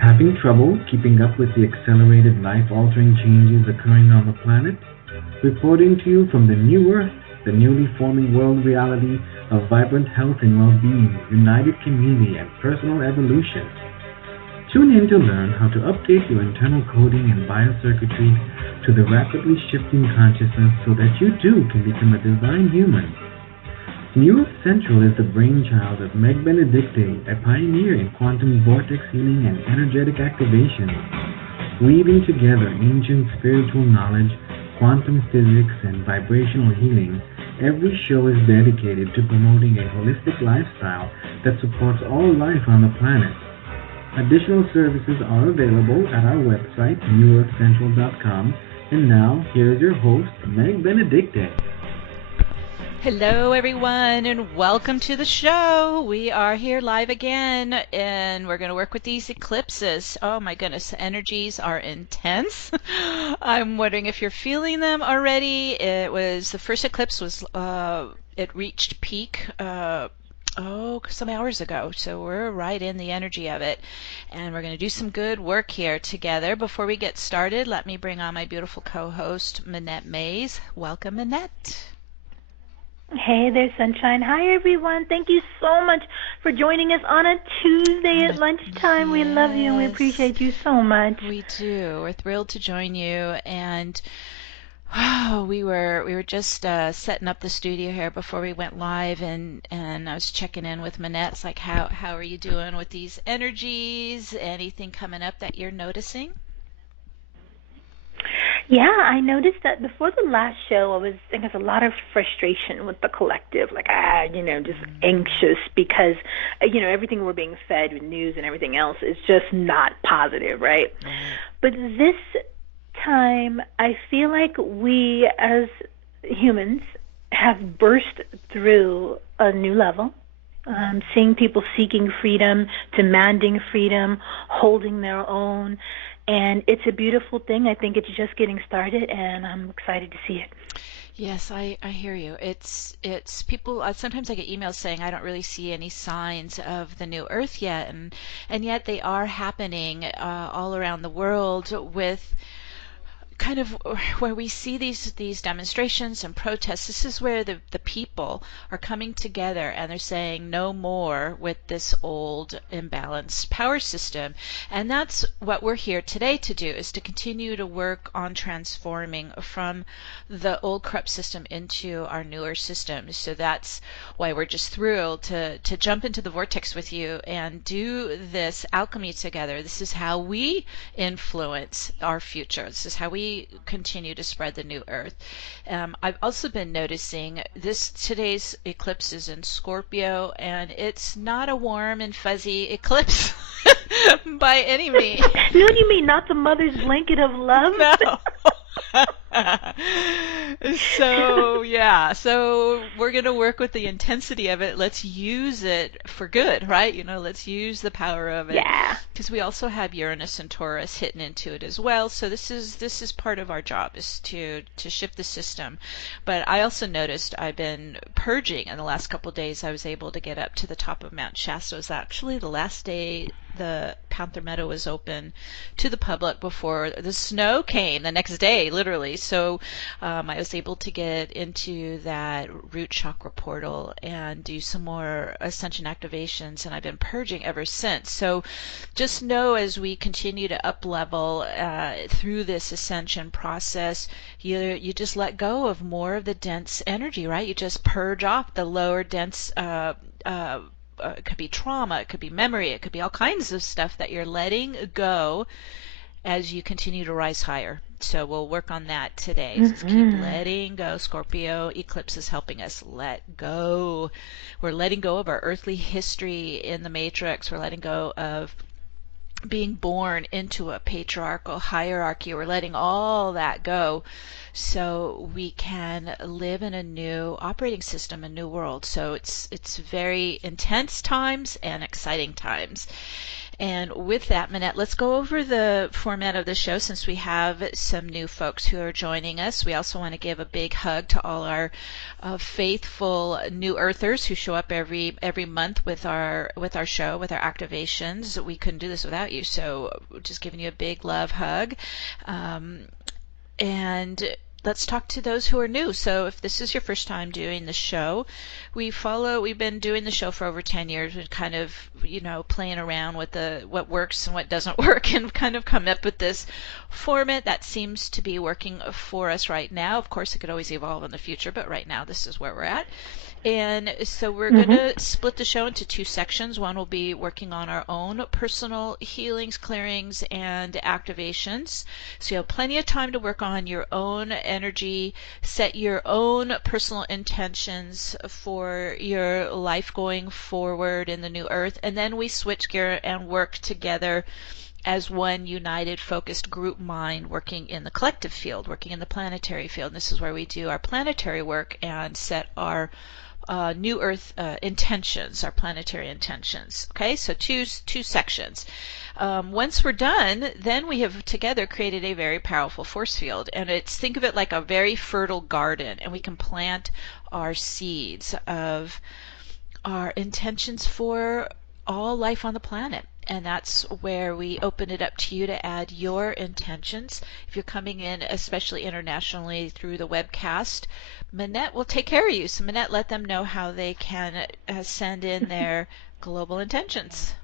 Having trouble keeping up with the accelerated life-altering changes occurring on the planet? Reporting to you from the new Earth, the newly forming world reality of vibrant health and well-being, united community, and personal evolution. Tune in to learn how to update your internal coding and biocircuitry to the rapidly shifting consciousness so that you too can become a divine human. New Earth Central is the brainchild of Meg Benedicte, a pioneer in quantum vortex healing and energetic activation. Weaving together ancient spiritual knowledge, quantum physics, and vibrational healing, every show is dedicated to promoting a holistic lifestyle that supports all life on the planet. Additional services are available at our website, newearthcentral.com. And now, here's your host, Meg Benedicte. Hello, everyone, and welcome to the show. We are here live again, and we're going to work with these eclipses. Oh my goodness, the energies are intense. I'm wondering if you're feeling them already. The first eclipse was, it reached peak, some hours ago, so we're right in the energy of it, and we're going to do some good work here together. Before we get started, let me bring on my beautiful co-host, Minette Mays. Welcome, Minette. Hey there, Sunshine. Hi, everyone. Thank you so much for joining us on a Tuesday at lunchtime. Yes. We love you and we appreciate you so much. We do. We're thrilled to join you. And we were just setting up the studio here before we went live, and I was checking in with Minette. It's like, how are you doing with these energies? Anything coming up that you're noticing? Yeah, I noticed that before the last show, there was a lot of frustration with the collective, like, just anxious because, everything we're being fed with news and everything else is just not positive, right? But this time, I feel like we as humans have burst through a new level. Seeing people seeking freedom, demanding freedom, holding their own. And it's a beautiful thing. I think it's just getting started, and I'm excited to see it. Yes, I hear you. It's people. Sometimes I get emails saying I don't really see any signs of the new Earth yet, and yet they are happening all around the world with kind of where we see these demonstrations and protests. This is where the people are coming together and they're saying no more with this old imbalanced power system. And that's what we're here today to do, is to continue to work on transforming from the old corrupt system into our newer system. So that's why we're just thrilled to jump into the vortex with you and do this alchemy together. This is how we influence our future. This is how we continue to spread the new Earth. I've also been noticing today's eclipse is in Scorpio, and it's not a warm and fuzzy eclipse by any means. No, you mean not the mother's blanket of love? No. So we're going to work with the intensity of it. Let's use it for good, right? Let's use the power of it. Yeah. Because we also have Uranus and Taurus hitting into it as well. So this is part of our job, is to shift the system. But I also noticed I've been purging in the last couple of days. I was able to get up to the top of Mount Shasta. It was actually the last day the Panther Meadow was open to the public before the snow came the next day, literally. So I was able to get into that root chakra portal and do some more ascension activations, and I've been purging ever since. So just know, as we continue to up level through this ascension process, you just let go of more of the dense energy, right? You just purge off the lower dense it could be trauma, it could be memory, it could be all kinds of stuff that you're letting go as you continue to rise higher. So we'll work on that today. Just keep letting go. Scorpio eclipse is helping us let go. We're letting go of our earthly history in the matrix. We're letting go of being born into a patriarchal hierarchy. We're letting all that go so we can live in a new operating system, a new world. So it's very intense times and exciting times. And with that, Manette, let's go over the format of the show since we have some new folks who are joining us. We also want to give a big hug to all our faithful new earthers who show up every month with our show, with our activations. We couldn't do this without you, so just giving you a big love hug. And let's talk to those who are new. So if this is your first time doing the show, we've been doing the show for over 10 years and kind of, playing around with what works and what doesn't work, and kind of come up with this format that seems to be working for us right now. Of course, it could always evolve in the future, but right now this is where we're at. And so we're going to split the show into two sections. One will be working on our own personal healings, clearings, and activations. So you have plenty of time to work on your own energy, set your own personal intentions for your life going forward in the new earth. And then we switch gear and work together as one united, focused group mind, working in the collective field, working in the planetary field. And this is where we do our planetary work and set our new earth intentions, our planetary intentions. Okay, so two sections. Once we're done, then we have together created a very powerful force field, and think of it like a very fertile garden, and we can plant our seeds of our intentions for all life on the planet. And that's where we open it up to you to add your intentions. If you're coming in, especially internationally through the webcast, Manette will take care of you. So Manette, let them know how they can send in their global intentions.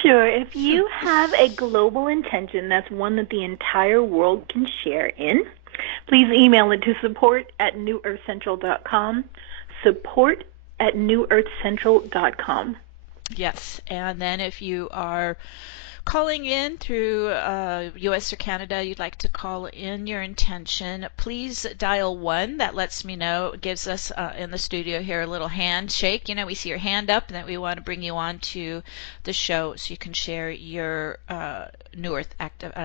Sure. If you have a global intention, that's one that the entire world can share in, please email it to support@newearthcentral.com, support@newearthcentral.com. Yes, and then if you are calling in through U.S. or Canada, you'd like to call in your intention, please dial 1. That lets me know, gives us in the studio here a little handshake. We see your hand up, and that we want to bring you on to the show so you can share your New Earth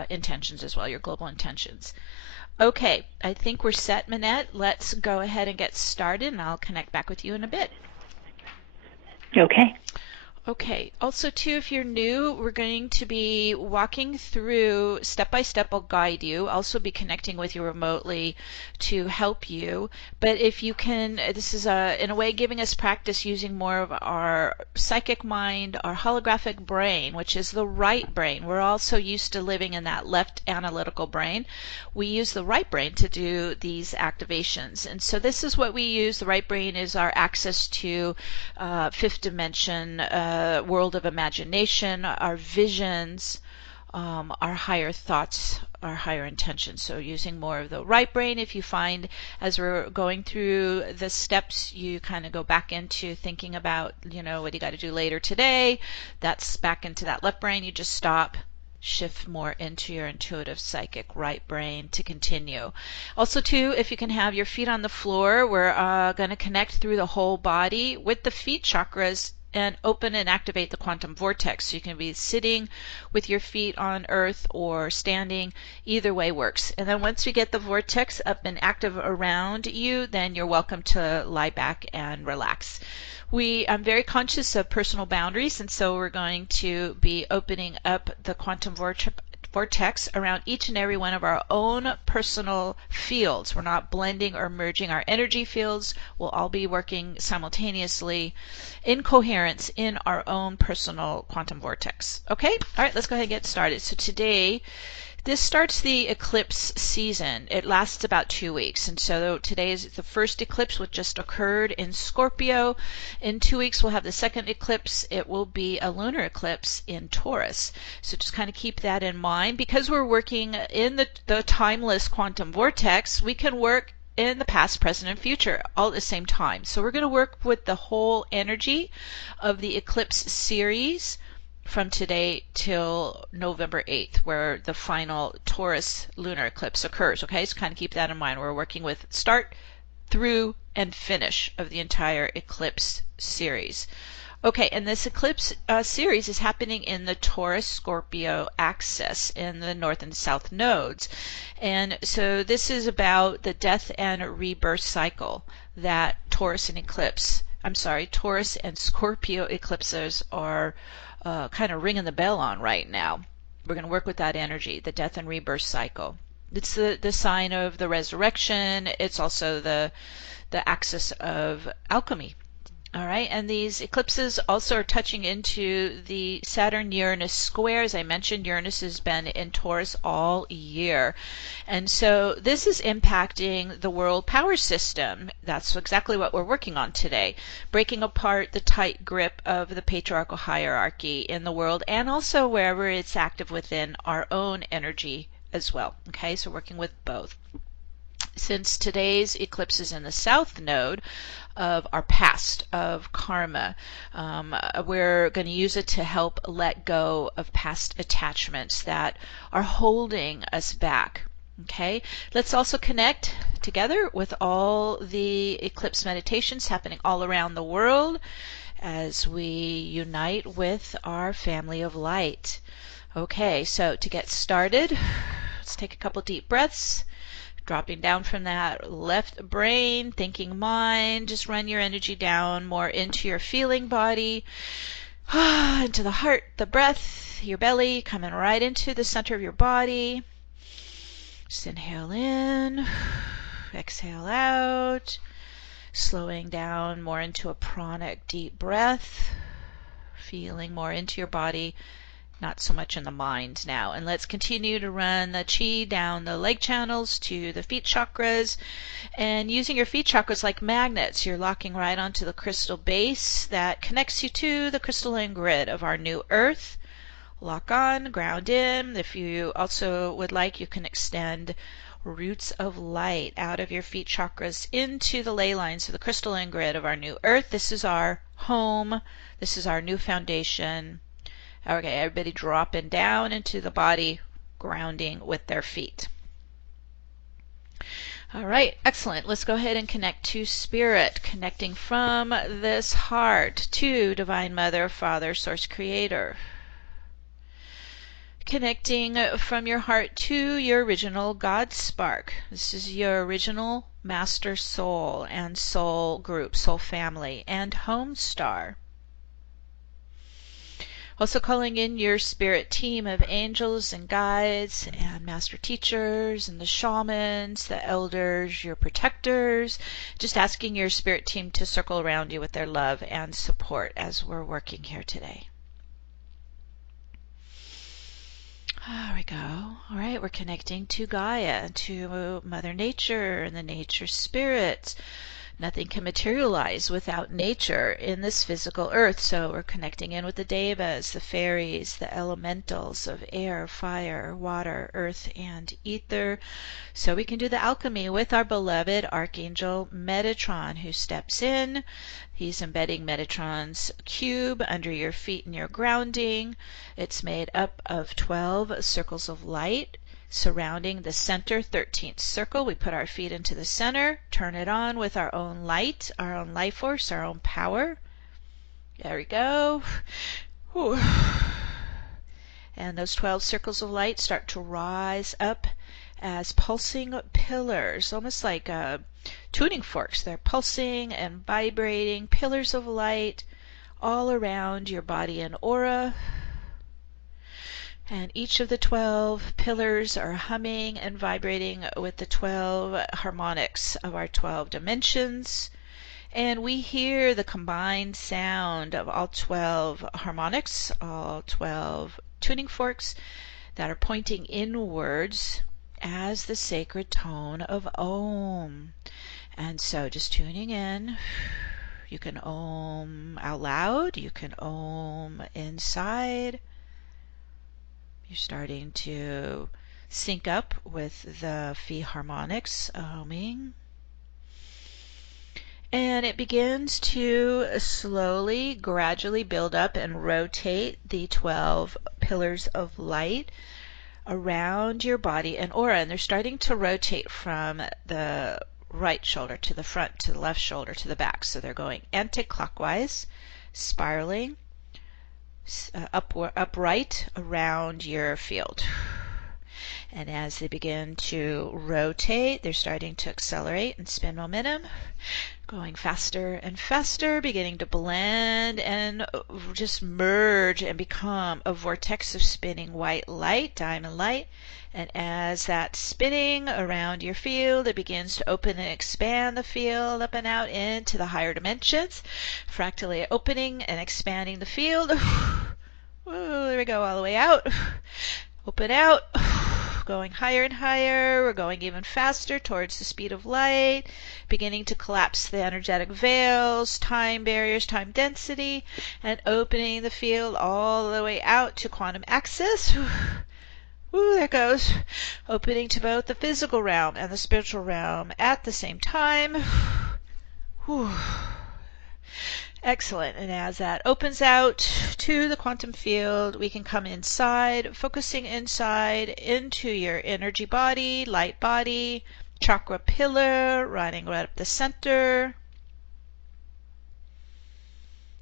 intentions as well, your global intentions. Okay, I think we're set, Manette. Let's go ahead and get started, and I'll connect back with you in a bit. Okay. Okay, also too, if you're new, we're going to be walking through step by step. I'll guide you. I'll also be connecting with you remotely to help you. But if you can, this is in a way giving us practice using more of our psychic mind, our holographic brain, which is the right brain. We're also used to living in that left analytical brain. We use the right brain to do these activations. And so this is what we use. The right brain is our access to fifth dimension, world of imagination, our visions, our higher thoughts, our higher intentions. So using more of the right brain. If you find as we're going through the steps, you kind of go back into thinking about, what you got to do later today, that's back into that left brain. You just stop, shift more into your intuitive psychic right brain to continue. Also too, if you can have your feet on the floor, we're going to connect through the whole body with the feet chakras and open and activate the quantum vortex. So you can be sitting with your feet on earth or standing. Either way works. And then once we get the vortex up and active around you, then you're welcome to lie back and relax. I'm very conscious of personal boundaries, and so we're going to be opening up the quantum vortex around each and every one of our own personal fields. We're not blending or merging our energy fields. We'll all be working simultaneously in coherence in our own personal quantum vortex. Okay? All right, let's go ahead and get started. So today, this starts the eclipse season. It lasts about 2 weeks. And so today is the first eclipse, which just occurred in Scorpio. In 2 weeks, we'll have the second eclipse. It will be a lunar eclipse in Taurus. So just kind of keep that in mind. Because we're working in the timeless quantum vortex, we can work in the past, present, and future all at the same time. So we're going to work with the whole energy of the eclipse series from today till November 8th, where the final Taurus lunar eclipse occurs. Okay, so kind of keep that in mind. We're working with start, through, and finish of the entire eclipse series. Okay, and this eclipse series is happening in the Taurus-Scorpio axis in the north and south nodes. And so this is about the death and rebirth cycle that Taurus and Scorpio eclipses are kind of ringing the bell on right now. We're going to work with that energy, the death and rebirth cycle. It's the sign of the resurrection. It's also the axis of alchemy. All right, and these eclipses also are touching into the Saturn-Uranus square. As I mentioned, Uranus has been in Taurus all year. And so this is impacting the world power system. That's exactly what we're working on today, breaking apart the tight grip of the patriarchal hierarchy in the world, and also wherever it's active within our own energy as well. Okay, so working with both. Since today's eclipse is in the south node of our past, of karma, we're going to use it to help let go of past attachments that are holding us back. Okay, let's also connect together with all the eclipse meditations happening all around the world as we unite with our family of light. Okay, so to get started, let's take a couple deep breaths. Dropping down from that left brain, thinking mind, just run your energy down more into your feeling body, into the heart, the breath, your belly, coming right into the center of your body. Just inhale in, exhale out, slowing down more into a pranic deep breath, feeling more into your body, not so much in the mind now. And let's continue to run the chi down the leg channels to the feet chakras, and using your feet chakras like magnets, you're locking right onto the crystal base that connects you to the crystalline grid of our new earth. Lock on, ground in. If you also would like, you can extend roots of light out of your feet chakras into the ley lines of the crystalline grid of our new earth. This is our home. This is our new foundation. Okay, everybody dropping down into the body, grounding with their feet. All right, excellent. Let's go ahead and connect to Spirit, connecting from this heart to Divine Mother, Father, Source Creator. Connecting from your heart to your original God spark. This is your original Master Soul and Soul Group, Soul Family, and Home Star. Also calling in your spirit team of angels and guides and master teachers and the shamans, the elders, your protectors. Just asking your spirit team to circle around you with their love and support as we're working here today. There we go. All right, we're connecting to Gaia, to Mother Nature and the nature spirits. Nothing can materialize without nature in this physical earth, so we're connecting in with the devas, the fairies, the elementals of air, fire, water, earth, and ether, so we can do the alchemy with our beloved Archangel Metatron, who steps in. He's embedding Metatron's cube under your feet and your grounding. It's made up of 12 circles of light surrounding the center 13th circle. We put our feet into the center, turn it on with our own light, our own life force, our own power. There we go. Whew. And those 12 circles of light start to rise up as pulsing pillars, almost like tuning forks. They're pulsing and vibrating pillars of light all around your body and aura. And each of the 12 pillars are humming and vibrating with the 12 harmonics of our 12 dimensions. And we hear the combined sound of all 12 harmonics, all 12 tuning forks that are pointing inwards as the sacred tone of Om. And so just tuning in. You can Om out loud. You can Om inside. You're starting to sync up with the phi harmonics, Oming. And it begins to slowly, gradually build up and rotate the 12 pillars of light around your body and aura. And they're starting to rotate from the right shoulder to the front, to the left shoulder, to the back. So they're going anti-clockwise, spiraling, upright around your field. And as they begin to rotate, they're starting to accelerate and spin momentum, going faster and faster, beginning to blend and just merge and become a vortex of spinning white light, diamond light. And as that's spinning around your field, it begins to open and expand the field up and out into the higher dimensions, fractally opening and expanding the field. Ooh, there we go, all the way out. Open out, going higher and higher. We're going even faster towards the speed of light, beginning to collapse the energetic veils, time barriers, time density, and opening the field all the way out to quantum access. Ooh, there it goes. Opening to both the physical realm and the spiritual realm at the same time. Whew. Excellent. And as that opens out to the quantum field, we can come inside, focusing inside into your energy body, light body, chakra pillar, running right up the center.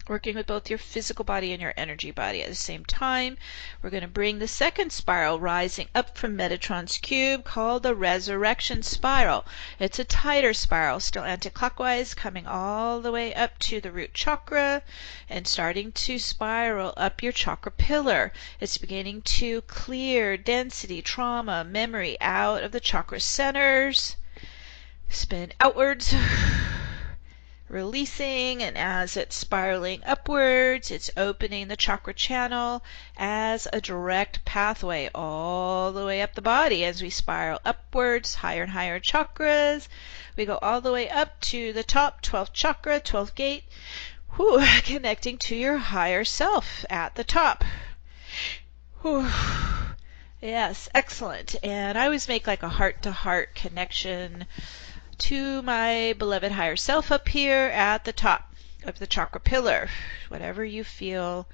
Working with both your physical body and your energy body at the same time. We're going to bring the second spiral rising up from Metatron's cube called the resurrection spiral. It's a tighter spiral, still anti-clockwise, coming all the way up to the root chakra and starting to spiral up your chakra pillar. It's beginning to clear density, trauma, memory out of the chakra centers. Spin outwards. Releasing, and as it's spiraling upwards, it's opening the chakra channel as a direct pathway all the way up the body. As we spiral upwards, higher and higher chakras, we go all the way up to the top, 12th chakra, 12th gate, connecting to your higher self at the top. Yes, excellent. And I always make like a heart-to-heart connection to my beloved higher self up here at the top of the chakra pillar. Whatever you feel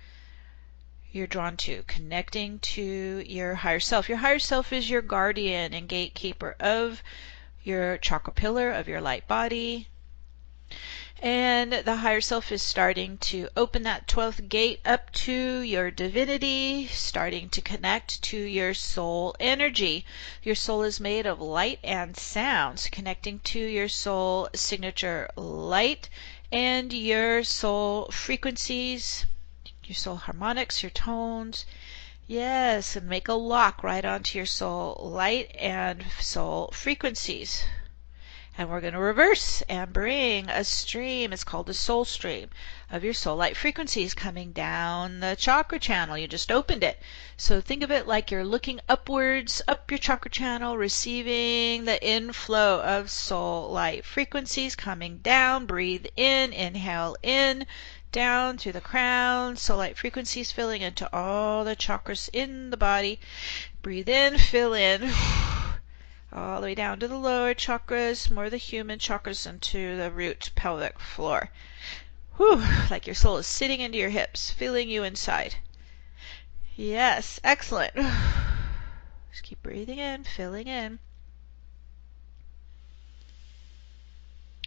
you're drawn to, connecting to your higher self. Your higher self is your guardian and gatekeeper of your chakra pillar, of your light body. And the higher self is starting to open that 12th gate up to your divinity, starting to connect to your soul energy. Your soul is made of light and sounds, connecting to your soul signature light and your soul frequencies, your soul harmonics, your tones. Yes, and make a lock right onto your soul light and soul frequencies. And we're going to reverse and bring a stream, it's called the soul stream, of your soul light frequencies coming down the chakra channel. You just opened it. So think of it like you're looking upwards, up your chakra channel, receiving the inflow of soul light frequencies coming down. Breathe in, inhale in, down through the crown, soul light frequencies filling into all the chakras in the body. Breathe in, fill in. All the way down to the lower chakras, more the human chakras, into the root pelvic floor. Like your soul is sitting into your hips, feeling you inside. Yes, excellent. Just keep breathing in, filling in.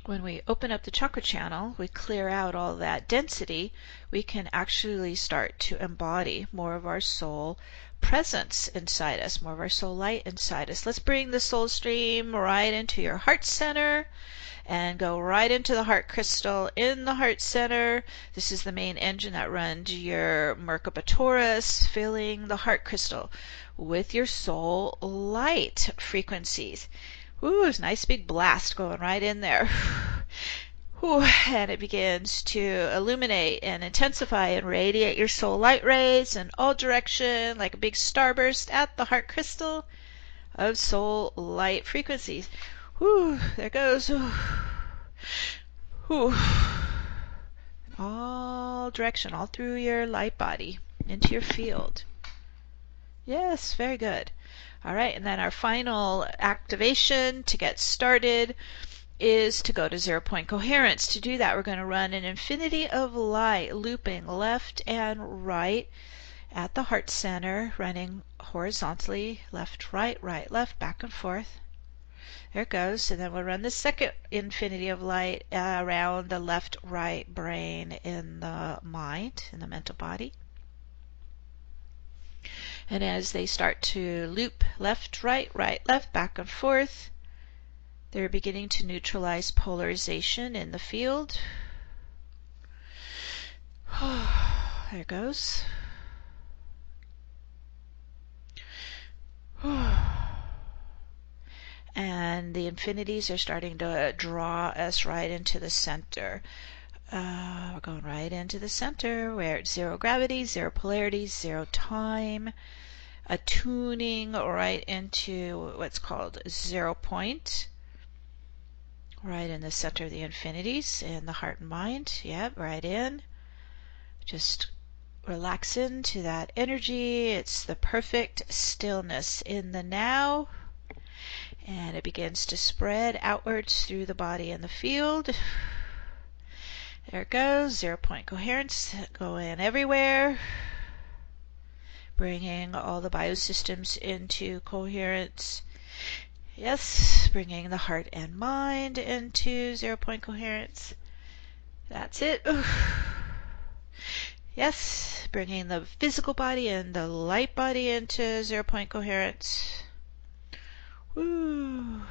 When we open up the chakra channel, we clear out all that density, we can actually start to embody more of our soul presence inside us, more of our soul light inside us. Let's bring the soul stream right into your heart center and go right into the heart crystal in the heart center. This is the main engine that runs your Merkaba Taurus, filling the heart crystal with your soul light frequencies. There's a nice big blast going right in there. And it begins to illuminate and intensify and radiate your soul light rays in all direction like a big starburst at the heart crystal of soul light frequencies. There it goes. All direction, all through your light body, into your field. Yes, very good. All right, and then our final activation to get started is to go to 0-point coherence. To do that, we're going to run an infinity of light looping left and right at the heart center, running horizontally, left, right, left, back and forth. There it goes. And then we'll run the second infinity of light around the left, right brain in the mind, in the mental body. And as they start to loop left, right, left, back and forth, they're beginning to neutralize polarization in the field. There it goes. And the infinities are starting to draw us right into the center. We're going right into the center where it's zero gravity, zero polarity, zero time, attuning right into what's called 0 point, right in the center of the infinities in the heart and mind. Yep, right in. Just relax into that energy. It's the perfect stillness in the now. And it begins to spread outwards through the body and the field. There it goes. 0 point coherence. Go in everywhere. Bringing all the biosystems into coherence. Yes, bringing the heart and mind into 0 point coherence. That's it. Yes, bringing the physical body and the light body into 0 point coherence. Woo.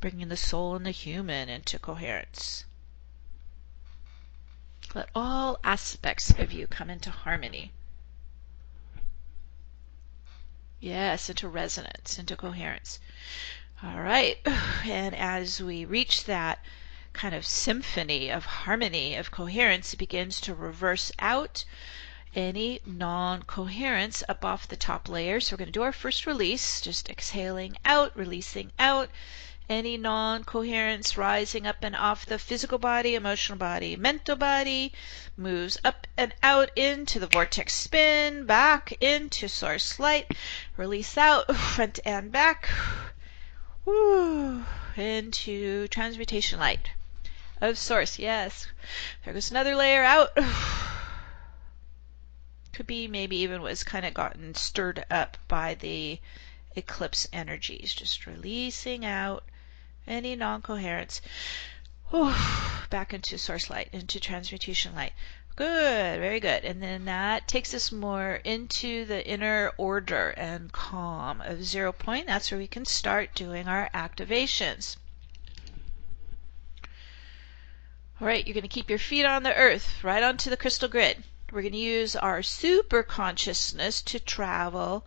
Bringing the soul and the human into coherence. Let all aspects of you come into harmony. Yes, into resonance, into coherence. All right. And as we reach that kind of symphony of harmony, of coherence, it begins to reverse out any non-coherence up off the top layer. So we're going to do our first release, just exhaling out, releasing out any non-coherence rising up and off the physical body, emotional body, mental body, moves up and out into the vortex spin, back into source light, release out, front and back, woo, into transmutation light of source. Yes, there goes another layer out. Could be maybe even was kind of gotten stirred up by the eclipse energies. Just releasing out any non-coherence. Back into source light, into transmutation light. Good, very good. And then that takes us more into the inner order and calm of 0 point. That's where we can start doing our activations. All right, you're going to keep your feet on the earth, right onto the crystal grid. We're going to use our super consciousness to travel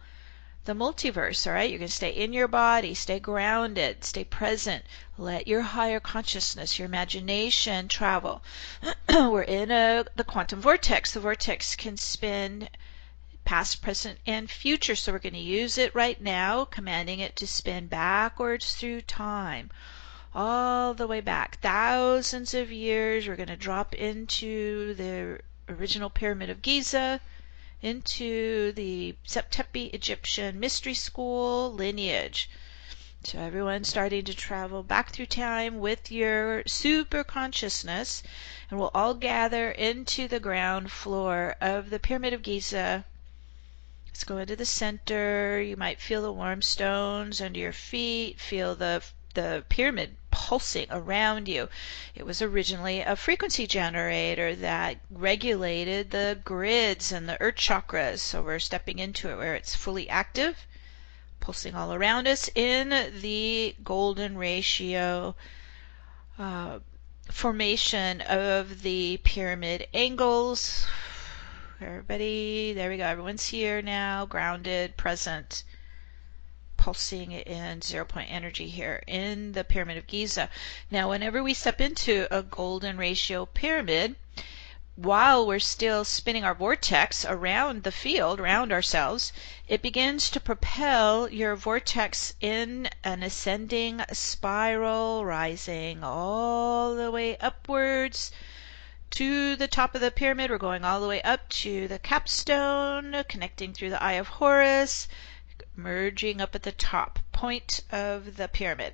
the multiverse. All right, you're going to stay in your body, stay grounded, stay present. Let your higher consciousness, your imagination travel. We're in the quantum vortex. The vortex can spin past, present, and future. So we're going to use it right now, commanding it to spin backwards through time, all the way back, thousands of years. We're going to drop into the original Pyramid of Giza, into the Septepi Egyptian mystery school lineage. So everyone's starting to travel back through time with your super consciousness, and we'll all gather into the ground floor of the Pyramid of Giza. Let's go into the center. You might feel the warm stones under your feet, feel the pyramid pulsing around you. It was originally a frequency generator that regulated the grids and the earth chakras. So we're stepping into it where it's fully active, pulsing all around us in the golden ratio formation of the pyramid angles. Everybody, there we go. Everyone's here now, grounded, present, pulsing in 0 point energy here in the Pyramid of Giza. Now, whenever we step into a golden ratio pyramid, while we're still spinning our vortex around the field, around ourselves, it begins to propel your vortex in an ascending spiral, rising all the way upwards to the top of the pyramid. We're going all the way up to the capstone, connecting through the Eye of Horus, merging up at the top point of the pyramid.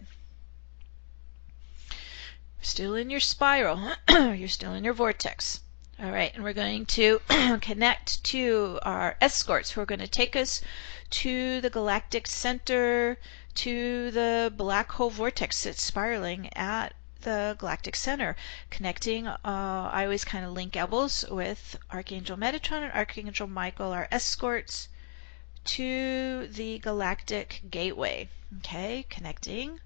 Still in your spiral. You're still in your vortex. All right, and we're going to connect to our escorts who are going to take us to the galactic center, to the black hole vortex that's spiraling at the galactic center, connecting. I always kind of link elbows with Archangel Metatron and Archangel Michael, our escorts, to the galactic gateway. Okay, connecting.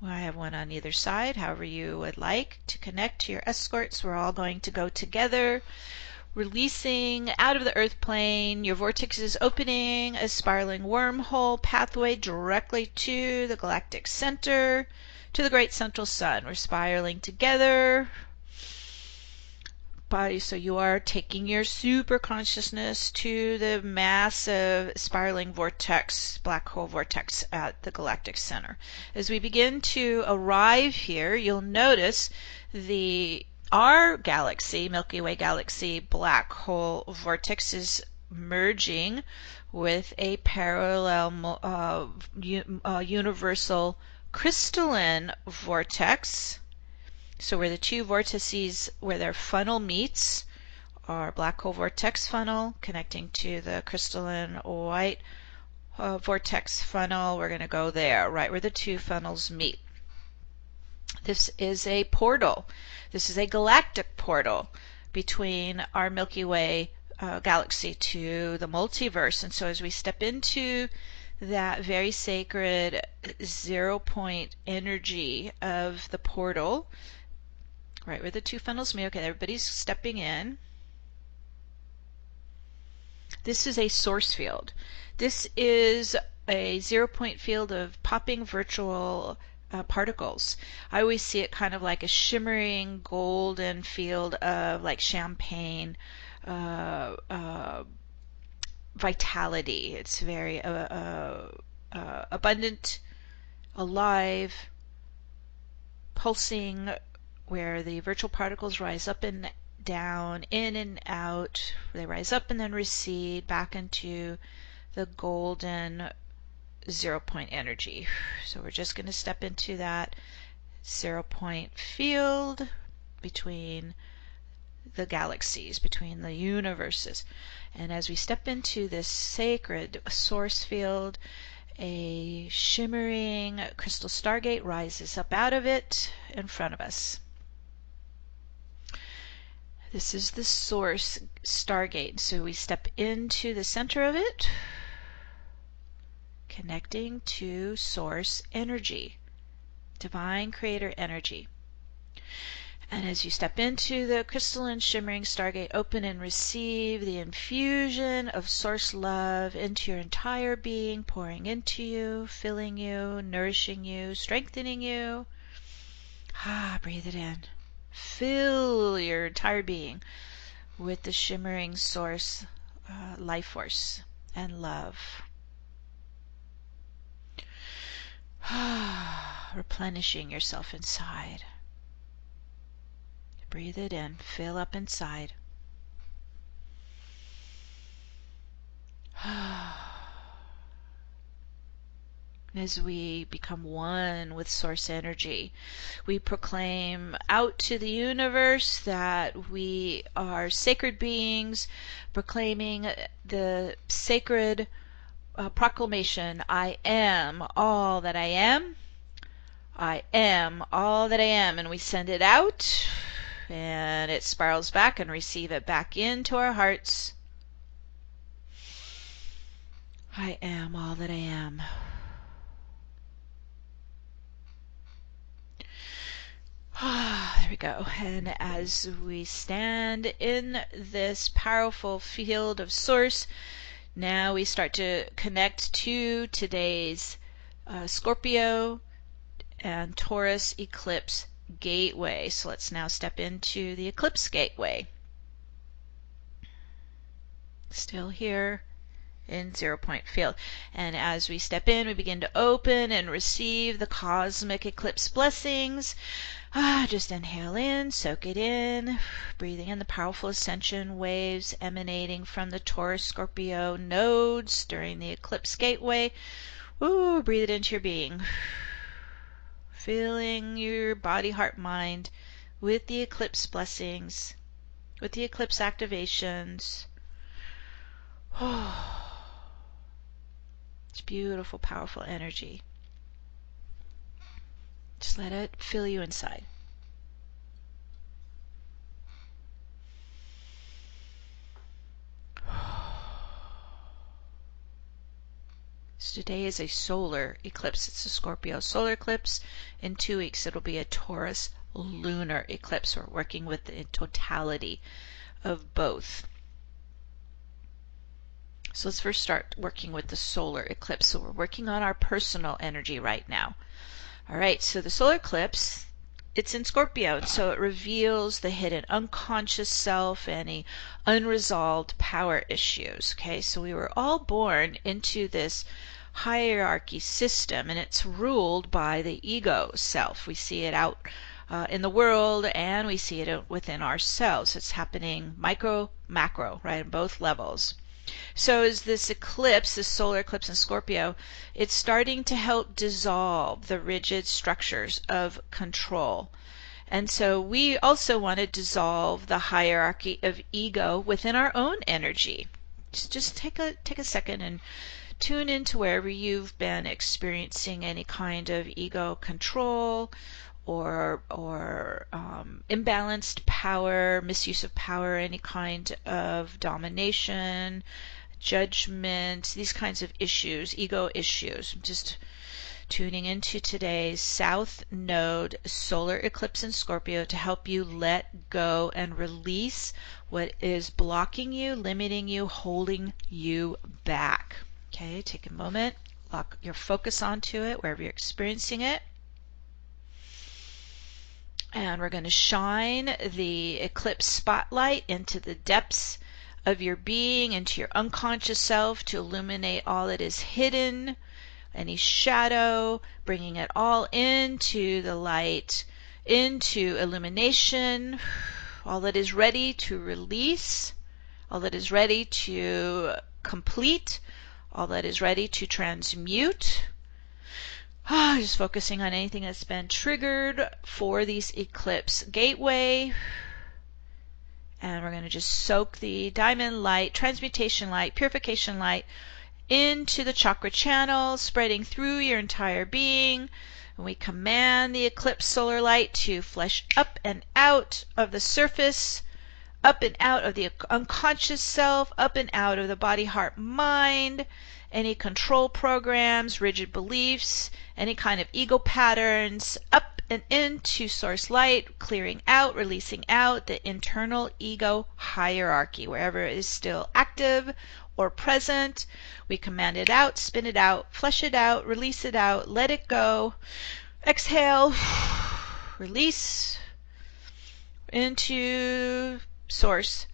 Well, I have one on either side, however you would like to connect to your escorts. We're all going to go together, releasing out of the earth plane. Your vortex is opening a spiraling wormhole pathway directly to the galactic center, to the great central sun. We're spiraling together. So you are taking your super consciousness to the massive spiraling vortex, black hole vortex at the galactic center. As we begin to arrive here, you'll notice our galaxy, Milky Way galaxy, black hole vortex is merging with a parallel universal crystalline vortex. So where the two vortices, where their funnel meets, our black hole vortex funnel connecting to the crystalline white vortex funnel, we're going to go there, right where the two funnels meet. This is a portal. This is a galactic portal between our Milky Way galaxy to the multiverse. And so as we step into that very sacred 0 point energy of the portal, right where the two funnels meet. Okay, everybody's stepping in. This is a source field. This is a 0 point field of popping virtual particles. I always see it kind of like a shimmering golden field of like champagne vitality. It's very abundant, alive, pulsing, where the virtual particles rise up and down, in and out. They rise up and then recede back into the golden 0 point energy. So we're just going to step into that 0 point field between the galaxies, between the universes. And as we step into this sacred source field, a shimmering crystal stargate rises up out of it in front of us. This is the source stargate. So we step into the center of it, connecting to source energy, divine creator energy. And as you step into the crystalline shimmering stargate, open and receive the infusion of source love into your entire being, pouring into you, filling you, nourishing you, strengthening you. Breathe it in. Fill your entire being with the shimmering source life force and love. Replenishing yourself inside. Breathe it in. Fill up inside. As we become one with source energy, we proclaim out to the universe that we are sacred beings, proclaiming the sacred proclamation, I am all that I am. I am all that I am. And we send it out, and it spirals back, and receive it back into our hearts. I am all that I am. There we go. And as we stand in this powerful field of source, now we start to connect to today's Scorpio and Taurus eclipse gateway. So let's now step into the eclipse gateway. Still here in 0 point field. And as we step in, we begin to open and receive the cosmic eclipse blessings. Just inhale in, soak it in, breathing in the powerful ascension waves emanating from the Taurus-Scorpio nodes during the eclipse gateway. Breathe it into your being. Filling your body, heart, mind with the eclipse blessings, with the eclipse activations. It's beautiful, powerful energy. Just let it fill you inside. So today is a solar eclipse. It's a Scorpio solar eclipse. In 2 weeks, it'll be a Taurus lunar eclipse. We're working with the totality of both. So let's first start working with the solar eclipse. So we're working on our personal energy right now. All right, so the solar eclipse, it's in Scorpio, and so it reveals the hidden unconscious self, any unresolved power issues. Okay, so we were all born into this hierarchy system, and it's ruled by the ego self. We see it out in the world, and we see it within ourselves. It's happening micro, macro, right, on both levels. So is this eclipse, this solar eclipse in Scorpio, it's starting to help dissolve the rigid structures of control. And so we also want to dissolve the hierarchy of ego within our own energy. Just take a second and tune into wherever you've been experiencing any kind of ego control or imbalanced power, misuse of power, any kind of domination, judgment, these kinds of issues, ego issues. Just tuning into today's South Node solar eclipse in Scorpio to help you let go and release what is blocking you, limiting you, holding you back. Okay, take a moment, lock your focus onto it wherever you're experiencing it. And we're going to shine the eclipse spotlight into the depths of your being, into your unconscious self, to illuminate all that is hidden, any shadow, bringing it all into the light, into illumination, all that is ready to release, all that is ready to complete, all that is ready to transmute. Just focusing on anything that's been triggered for these eclipse gateway. And we're going to just soak the diamond light, transmutation light, purification light into the chakra channel, spreading through your entire being. And we command the eclipse solar light to flesh up and out of the surface, up and out of the unconscious self, up and out of the body, heart, mind, any control programs, rigid beliefs, any kind of ego patterns, up and into source light, clearing out, releasing out the internal ego hierarchy, wherever it is still active or present. We command it out, spin it out, flesh it out, release it out, let it go. Exhale, release into source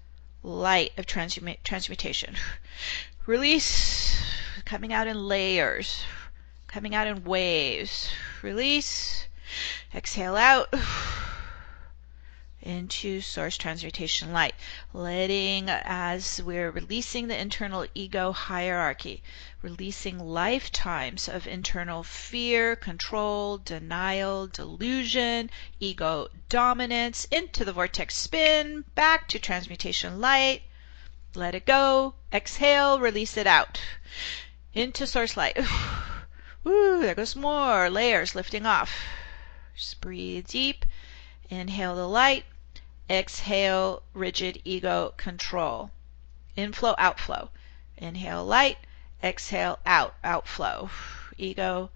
light of transmutation. Release, coming out in layers, coming out in waves. Release, exhale out into source transmutation light. Letting, as we're releasing the internal ego hierarchy, releasing lifetimes of internal fear, control, denial, delusion, ego dominance into the vortex spin, back to transmutation light. Let it go. Exhale, release it out into source light. Woo, there goes more layers lifting off. Just breathe deep. Inhale the light. Exhale, rigid ego control. Inflow, outflow. Inhale light. Exhale out, outflow. Ego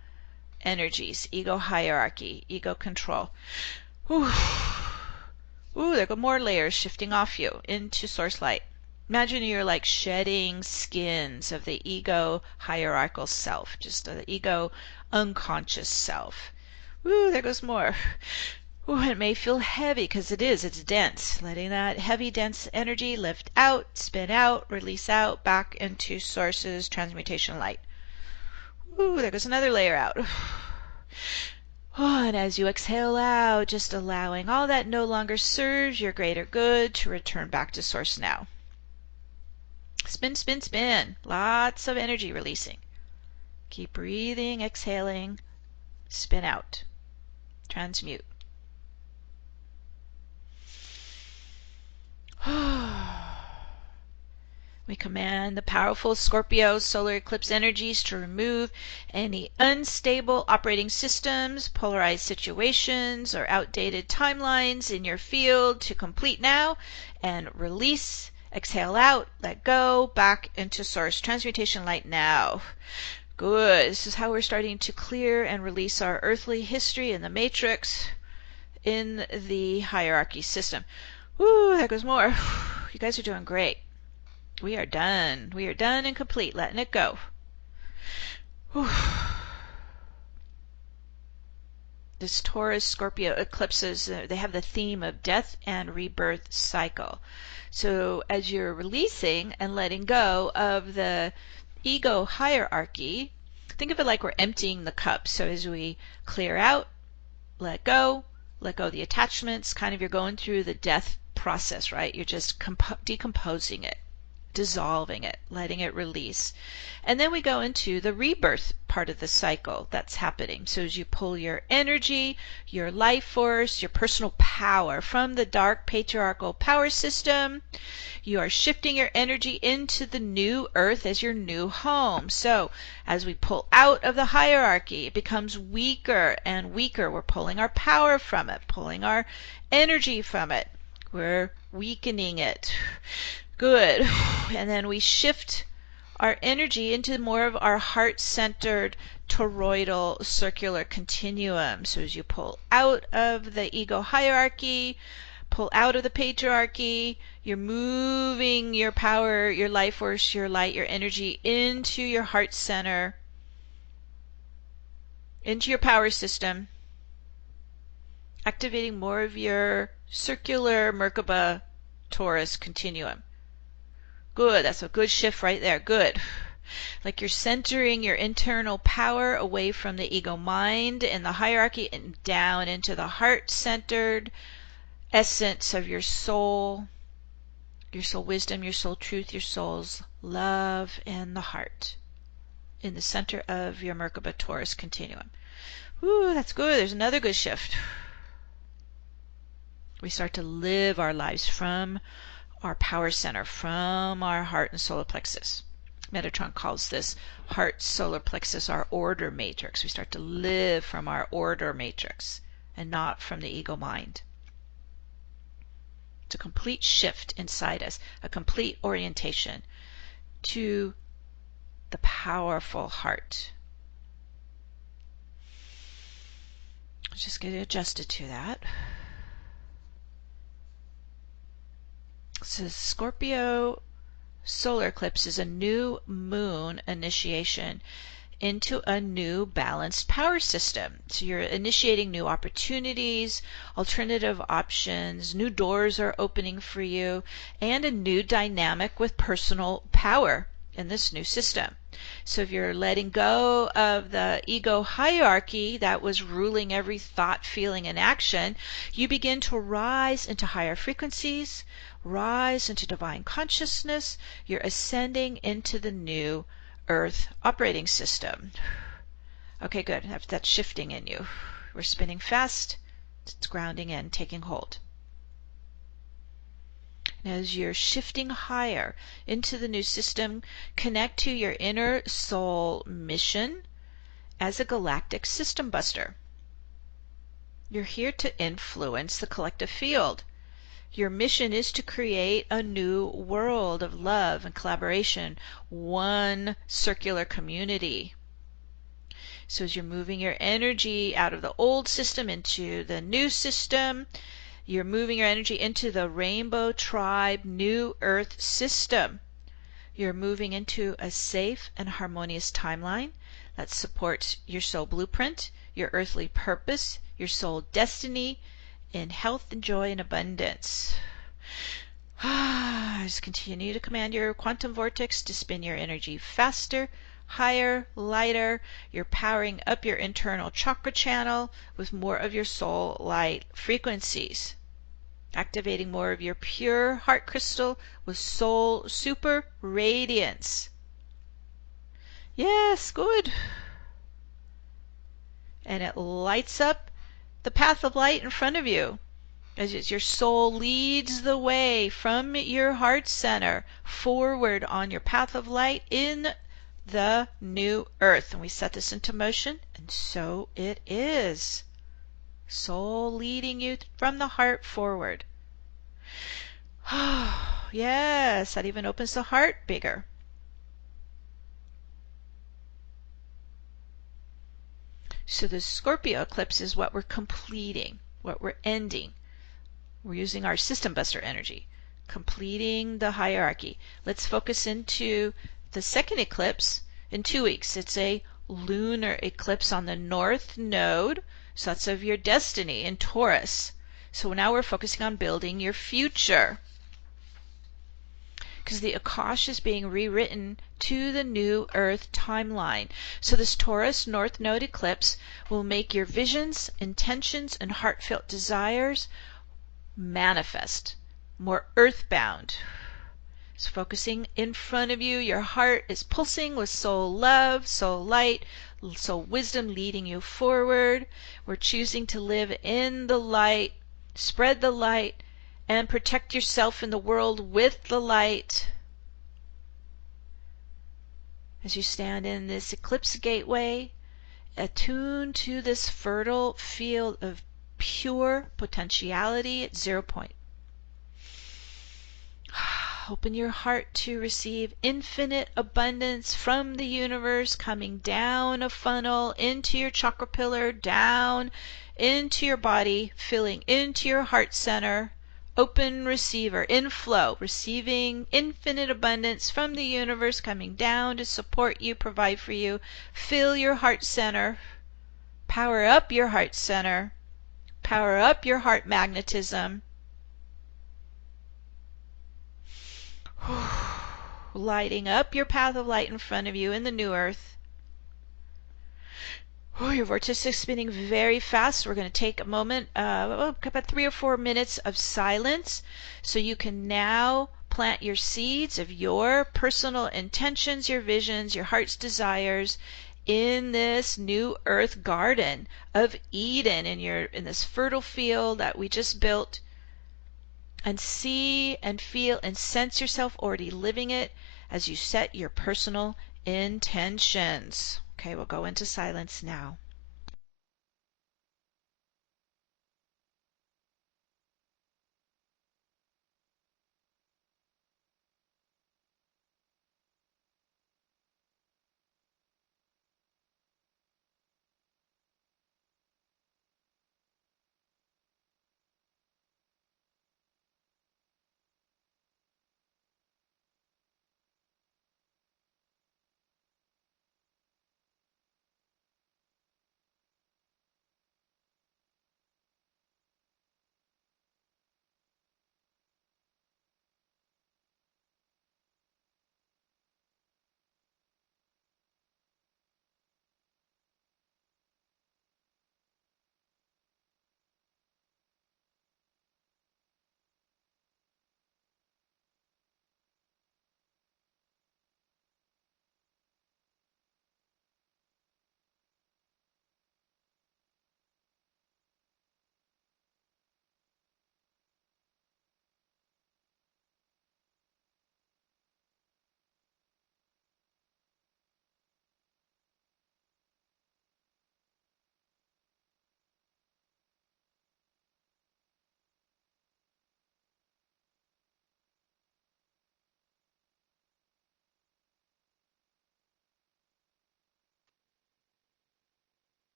energies, ego hierarchy, ego control. Ooh, there go more layers shifting off you into source light. Imagine you're like shedding skins of the ego hierarchical self, just the ego unconscious self. Ooh, there goes more. Ooh, it may feel heavy because it is, it's dense. Letting that heavy, dense energy lift out, spin out, release out, back into sources, transmutation light. Ooh, there goes another layer out. Oh, and as you exhale out, just allowing all that no longer serves your greater good to return back to source now. Spin, spin, spin. Lots of energy releasing. Keep breathing, exhaling, spin out, transmute. We command the powerful Scorpio solar eclipse energies to remove any unstable operating systems, polarized situations, or outdated timelines in your field to complete now and release. Exhale out, let go, back into source transmutation light now. Good. This is how we're starting to clear and release our earthly history in the matrix, in the hierarchy system. Woo, there goes more. You guys are doing great. We are done. We are done and complete, letting it go. Whew. This Taurus-Scorpio eclipses, they have the theme of death and rebirth cycle. So as you're releasing and letting go of the ego hierarchy, think of it like we're emptying the cup. So as we clear out, let go of the attachments, kind of you're going through the death process, right? You're just decomposing it, dissolving it, letting it release. And then we go into the rebirth part of the cycle that's happening. So as you pull your energy, your life force, your personal power from the dark patriarchal power system, you are shifting your energy into the new earth as your new home. So as we pull out of the hierarchy, it becomes weaker and weaker. We're pulling our power from it, pulling our energy from it. We're weakening it. Good. And then we shift our energy into more of our heart-centered toroidal circular continuum. So as you pull out of the ego hierarchy, pull out of the patriarchy, you're moving your power, your life force, your light, your energy into your heart center, into your power system, activating more of your circular Merkaba Taurus continuum. Good, that's a good shift right there. Good. Like you're centering your internal power away from the ego mind and the hierarchy and down into the heart-centered essence of your soul wisdom, your soul truth, your soul's love, and the heart in the center of your Merkaba Taurus continuum. Ooh, that's good. There's another good shift. We start to live our lives from our power center, from our heart and solar plexus. Metatron calls this heart solar plexus our order matrix. We start to live from our order matrix and not from the ego mind. It's a complete shift inside us, a complete orientation to the powerful heart. Just get adjusted to that. So Scorpio solar eclipse is a new moon initiation into a new balanced power system. So you're initiating new opportunities, alternative options, new doors are opening for you, and a new dynamic with personal power in this new system. So if you're letting go of the ego hierarchy that was ruling every thought, feeling, and action, you begin to rise into higher frequencies, rise into divine consciousness. You're ascending into the new Earth operating system. Okay, good. That's shifting in you. We're spinning fast. It's grounding in, taking hold. And as you're shifting higher into the new system, connect to your inner soul mission as a galactic system buster. You're here to influence the collective field. Your mission is to create a new world of love and collaboration, one circular community. So as you're moving your energy out of the old system into the new system, you're moving your energy into the Rainbow Tribe New Earth system. You're moving into a safe and harmonious timeline that supports your soul blueprint, your earthly purpose, your soul destiny in health and joy and abundance. Just continue to command your quantum vortex to spin your energy faster, higher, lighter. You're powering up your internal chakra channel with more of your soul light frequencies, activating more of your pure heart crystal with soul super radiance. Yes, good. And it lights up the path of light in front of you. As your soul leads the way from your heart center forward on your path of light in the new earth. And we set this into motion, and so it is. Soul leading you from the heart forward. Yes, that even opens the heart bigger. So the Scorpio eclipse is what we're completing, what we're ending. We're using our system buster energy, completing the hierarchy. Let's focus into the second eclipse in 2 weeks. It's a lunar eclipse on the north node. So that's of your destiny in Taurus. So now we're focusing on building your future, because the Akash is being rewritten to the new Earth timeline. So this Taurus North Node eclipse will make your visions, intentions, and heartfelt desires manifest, more earthbound. It's focusing in front of you. Your heart is pulsing with soul love, soul light, soul wisdom leading you forward. We're choosing to live in the light, spread the light, and protect yourself in the world with the light. As you stand in this eclipse gateway, attuned to this fertile field of pure potentiality at 0 point. Open your heart to receive infinite abundance from the universe coming down a funnel into your chakra pillar, down into your body, filling into your heart center. Open receiver, inflow, receiving infinite abundance from the universe coming down to support you, provide for you. Fill your heart center. Power up your heart center. Power up your heart magnetism. Lighting up your path of light in front of you in the new earth. Your vortex is spinning very fast. We're going to take a moment, about 3 or 4 minutes of silence, so you can now plant your seeds of your personal intentions, your visions, your heart's desires in this new earth garden of Eden, in this fertile field that we just built. And see and feel and sense yourself already living it as you set your personal intentions. Okay, we'll go into silence now.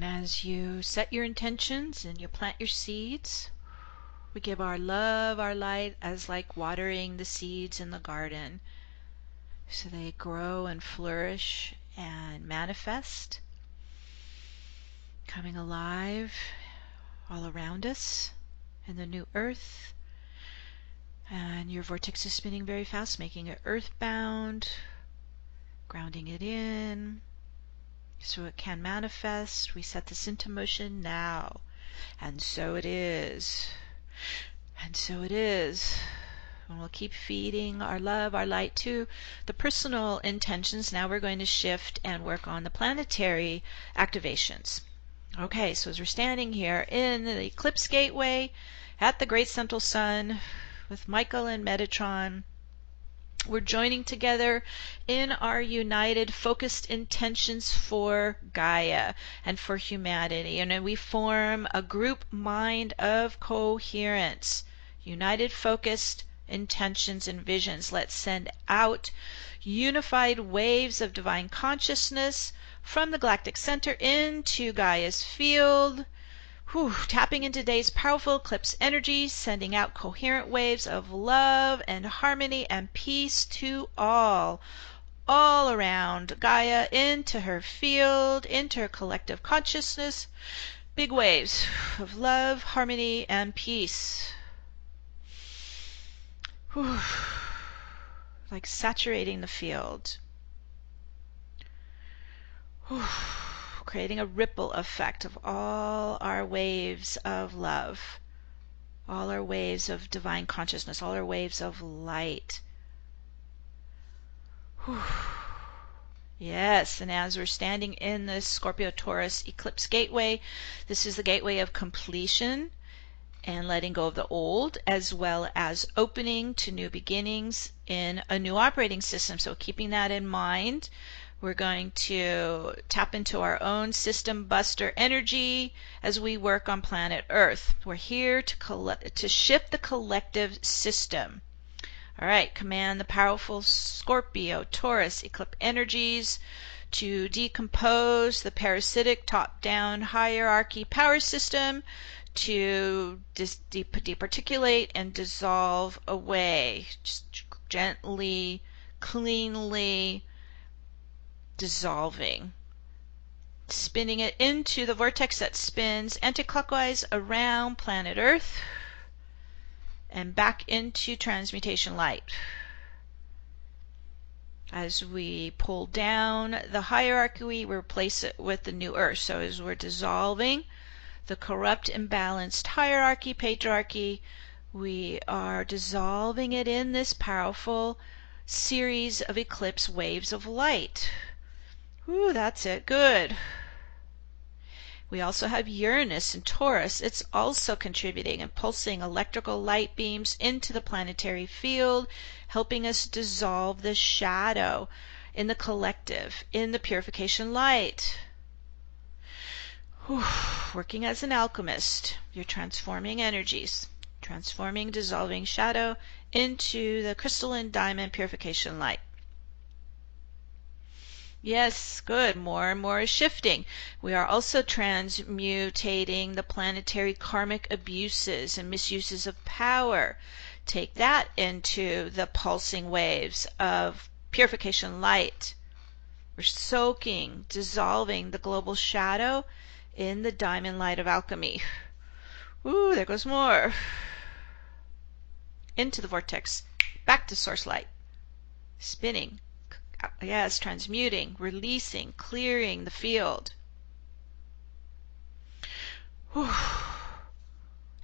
And as you set your intentions and you plant your seeds, we give our love, our light, as like watering the seeds in the garden, so they grow and flourish and manifest, coming alive all around us in the new earth. And your vortex is spinning very fast, making it earthbound, grounding it in so it can manifest. We set this into motion now. And so it is. And so it is. And we'll keep feeding our love, our light to the personal intentions. Now we're going to shift and work on the planetary activations. Okay, so as we're standing here in the eclipse gateway at the great central sun with Michael and Metatron, we're joining together in our united, focused intentions for Gaia and for humanity. And then we form a group mind of coherence, united, focused intentions and visions. Let's send out unified waves of divine consciousness from the galactic center into Gaia's field. Tapping into today's powerful eclipse energy, sending out coherent waves of love and harmony and peace to all around Gaia, into her field, into her collective consciousness. Big waves of love, harmony, and peace. Like saturating the field. Creating a ripple effect of all our waves of love, all our waves of divine consciousness, all our waves of light. Yes, and as we're standing in this Scorpio-Taurus eclipse gateway, this is the gateway of completion and letting go of the old, as well as opening to new beginnings in a new operating system. So keeping that in mind, we're going to tap into our own system buster energy as we work on planet Earth. We're here to shift the collective system. All right, command the powerful Scorpio, Taurus, eclipse energies to decompose the parasitic top-down hierarchy power system, to departiculate and dissolve away. Just gently, cleanly dissolving. Spinning it into the vortex that spins anticlockwise around planet Earth and back into transmutation light. As we pull down the hierarchy, we replace it with the new Earth. So as we're dissolving the corrupt, imbalanced hierarchy, patriarchy, we are dissolving it in this powerful series of eclipse waves of light. That's it. Good. We also have Uranus and Taurus. It's also contributing and pulsing electrical light beams into the planetary field, helping us dissolve the shadow in the collective, in the purification light. Working as an alchemist, you're transforming energies, transforming, dissolving shadow into the crystalline diamond purification light. Yes, good. More and more is shifting. We are also transmutating the planetary karmic abuses and misuses of power. Take that into the pulsing waves of purification light. We're soaking, dissolving the global shadow in the diamond light of alchemy. There goes more. Into the vortex, back to source light. Spinning. Yes, transmuting, releasing, clearing the field.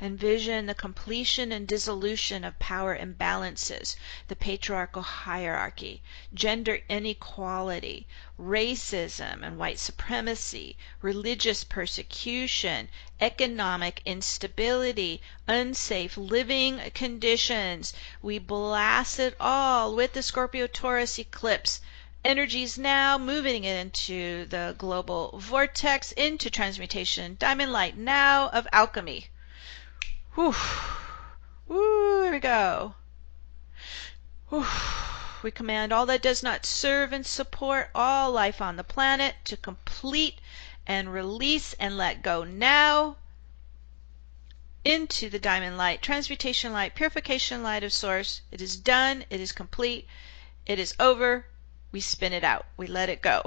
Envision the completion and dissolution of power imbalances, the patriarchal hierarchy, gender inequality, racism and white supremacy, religious persecution, economic instability, unsafe living conditions. We blast it all with the Scorpio-Taurus eclipse. Energies now moving it into the global vortex, into transmutation, diamond light now of alchemy. Here we go. We command all that does not serve and support all life on the planet to complete and release and let go now into the diamond light, transmutation light, purification light of source. It is done. It is complete. It is over. We spin it out. We let it go.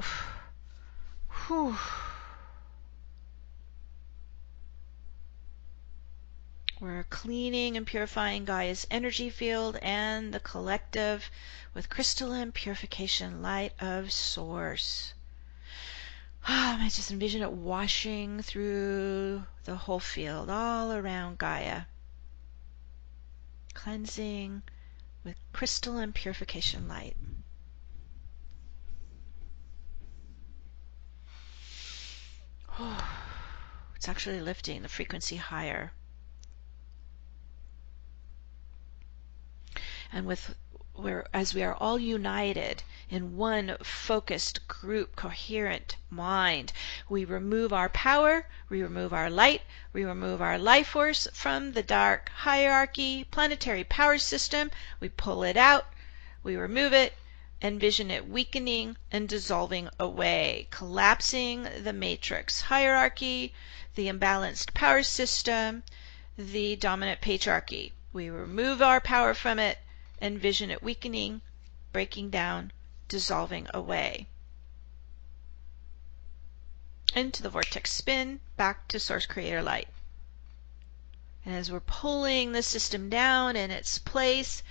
Whew. We're cleaning and purifying Gaia's energy field and the collective with crystalline purification light of source. I just envision it washing through the whole field, all around Gaia. Cleansing with crystalline purification light. It's actually lifting the frequency higher. And as we are all united in one focused group, coherent mind, we remove our power, we remove our light, we remove our life force from the dark hierarchy, planetary power system. We pull it out, we remove it, envision it weakening and dissolving away, collapsing the matrix hierarchy, the imbalanced power system, the dominant patriarchy. We remove our power from it, envision it weakening, breaking down, dissolving away. Into the vortex spin, back to source creator light. And as we're pulling the system down in its place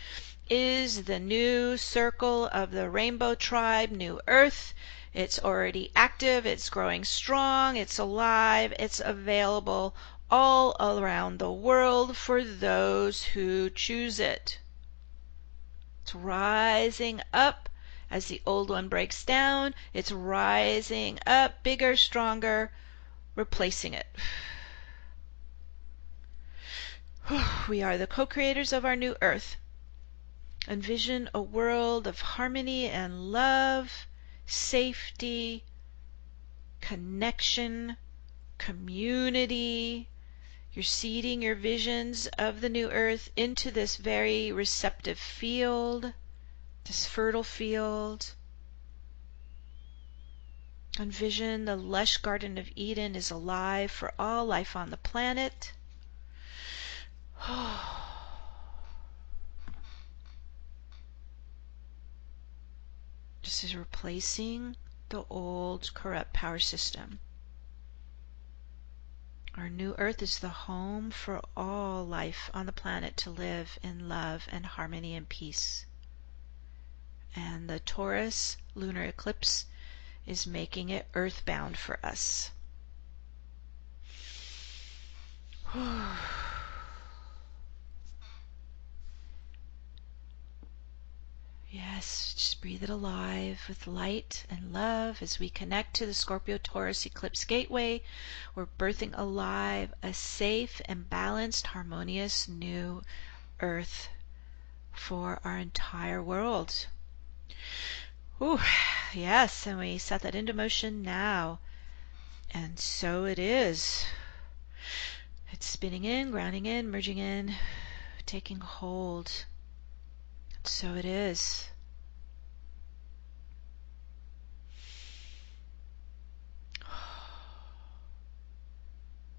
is the new circle of the rainbow tribe, New Earth. It's already active, it's growing strong, it's alive, it's available all around the world for those who choose it. It's rising up as the old one breaks down. It's rising up, bigger, stronger, replacing it. We are the co-creators of our new earth. Envision a world of harmony and love, safety, connection, community. You're seeding your visions of the new earth into this very receptive field, this fertile field. Envision the lush Garden of Eden is alive for all life on the planet. This is replacing the old corrupt power system. Our new earth is the home for all life on the planet to live in love and harmony and peace. And the Taurus lunar eclipse is making it earthbound for us. Yes, just breathe it alive with light and love as we connect to the Scorpio-Taurus eclipse gateway. We're birthing alive a safe and balanced, harmonious new earth for our entire world. Ooh, yes, and we set that into motion now. And so it is. It's spinning in, grounding in, merging in, taking hold. So it is.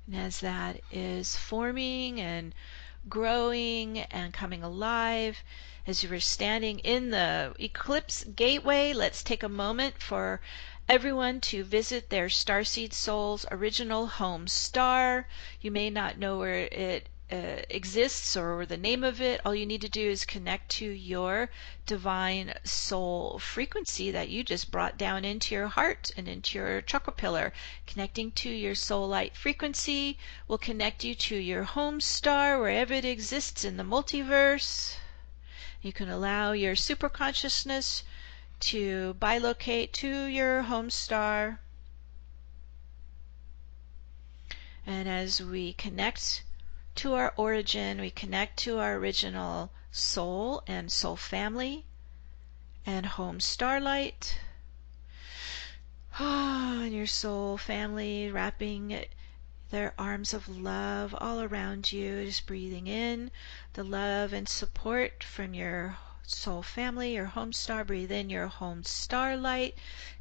And as that is forming and growing and coming alive, as you were standing in the eclipse gateway, let's take a moment for everyone to visit their starseed soul's original home star. You may not know where it exists or the name of it. All you need to do is connect to your divine soul frequency that you just brought down into your heart and into your chakra pillar. Connecting to your soul light frequency will connect you to your home star wherever it exists in the multiverse. You can allow your superconsciousness to bilocate to your home star. And as we connect to our origin, we connect to our original soul and soul family and home starlight. And your soul family wrapping their arms of love all around you, just breathing in the love and support from your soul family, your home star. Breathe in your home starlight,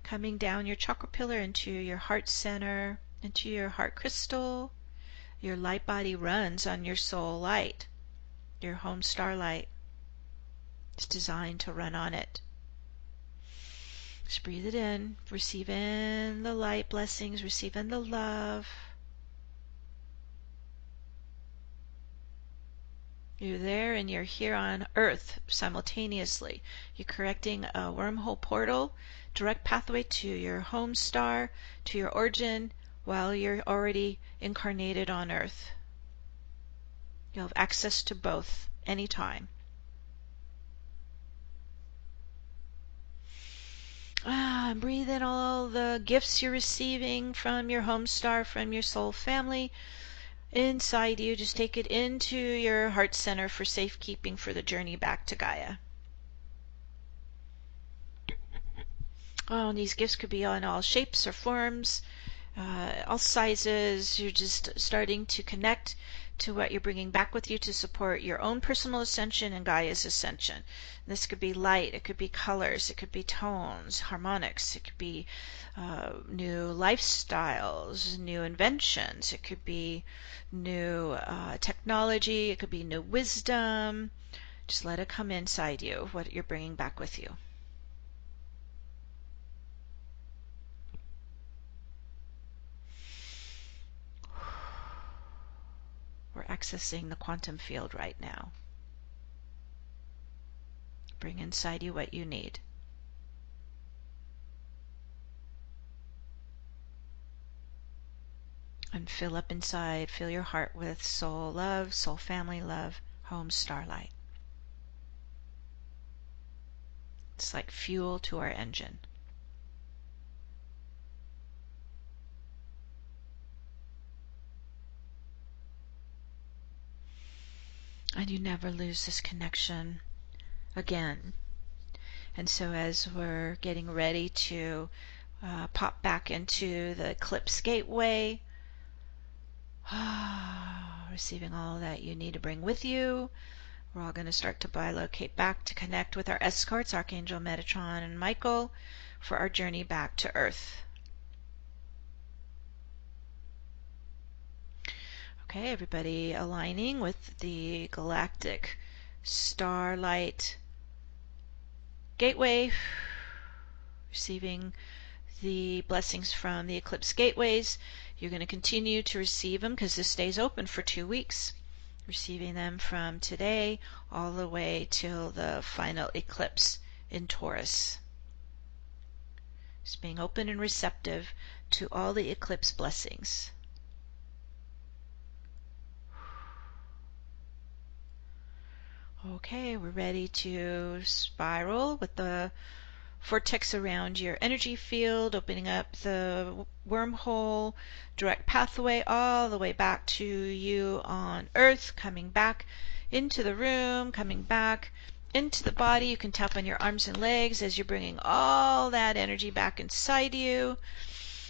coming down your chakra pillar into your heart center, into your heart crystal. Your light body runs on your soul light. Your home starlight is designed to run on it. Just breathe it in, receive in the light blessings, receive in the love. You're there and you're here on Earth simultaneously. You're correcting a wormhole portal, direct pathway to your home star, to your origin, while you're already incarnated on Earth. You'll have access to both anytime. Breathe in all the gifts you're receiving from your home star, from your soul family. Inside you, just take it into your heart center for safekeeping for the journey back to Gaia. Oh, and these gifts could be on all shapes or forms, all sizes. You're just starting to connect to what you're bringing back with you to support your own personal ascension and Gaia's ascension. This could be light, it could be colors, it could be tones, harmonics, it could be new lifestyles, new inventions, it could be new technology, it could be new wisdom. Just let it come inside you, what you're bringing back with you. We're accessing the quantum field right now. Bring inside you what you need. And fill up inside, fill your heart with soul love, soul family love, home starlight. It's like fuel to our engine. And you never lose this connection again. And so as we're getting ready to pop back into the Eclipse gateway, receiving all that you need to bring with you, we're all going to start to bilocate back to connect with our escorts, Archangel Metatron and Michael, for our journey back to Earth. Okay, everybody aligning with the galactic starlight gateway, receiving the blessings from the eclipse gateways. You're going to continue to receive them because this stays open for 2 weeks. Receiving them from today all the way till the final eclipse in Taurus. Just being open and receptive to all the eclipse blessings. Okay, we're ready to spiral with the vortex around your energy field, opening up the wormhole, direct pathway all the way back to you on Earth, coming back into the room, coming back into the body. You can tap on your arms and legs as you're bringing all that energy back inside you.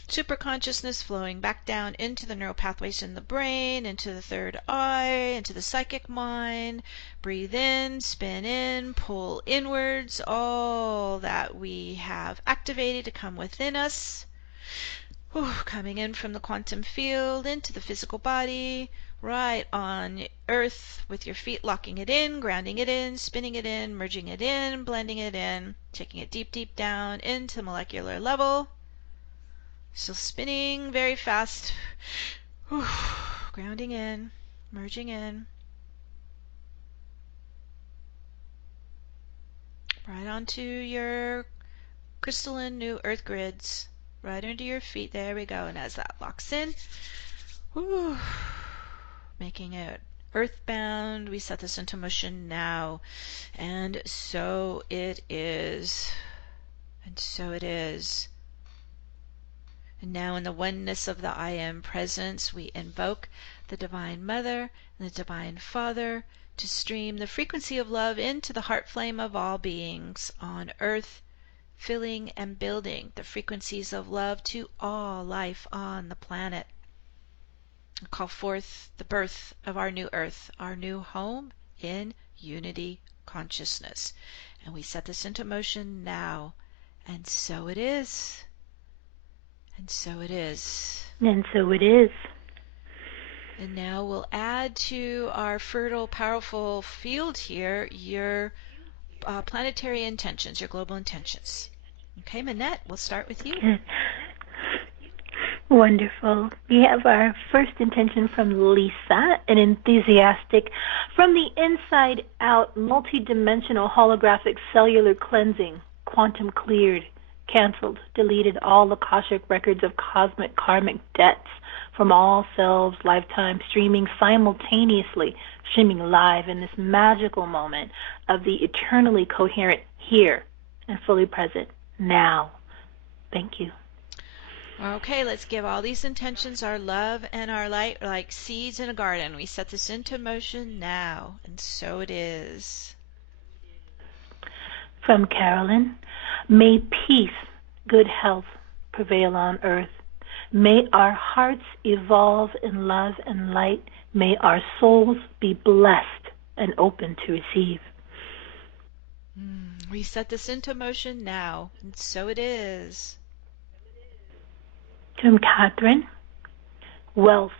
Super consciousness flowing back down into the neural pathways in the brain, into the third eye, into the psychic mind. Breathe in, spin in, pull inwards all that we have activated to come within us. Coming in from the quantum field into the physical body, right on Earth with your feet locking it in, grounding it in, spinning it in, merging it in, blending it in, taking it deep, deep down into molecular level. Still spinning very fast. Grounding in, merging in. Right onto your crystalline new earth grids. Right under your feet. There we go. And as that locks in, making it earthbound, we set this into motion now. And so it is. And so it is. And now in the oneness of the I Am presence, we invoke the Divine Mother and the Divine Father to stream the frequency of love into the heart flame of all beings on Earth, filling and building the frequencies of love to all life on the planet. I call forth the birth of our new Earth, our new home in unity consciousness. And we set this into motion now. And so it is. And so it is. And so it is. And now we'll add to our fertile, powerful field here your planetary intentions, your global intentions. Okay, Manette, we'll start with you. Wonderful. We have our first intention from Lisa, an enthusiastic, from the inside out, multi-dimensional holographic cellular cleansing, quantum cleared, canceled, deleted all Akashic records of cosmic karmic debts from all selves, lifetime, streaming simultaneously, streaming live in this magical moment of the eternally coherent here and fully present now. Thank you. Okay, let's give all these intentions our love and our light like seeds in a garden. We set this into motion now, and so it is. From Carolyn, may peace, good health prevail on earth. May our hearts evolve in love and light. May our souls be blessed and open to receive. We set this into motion now, and so it is. From Catherine, wealth,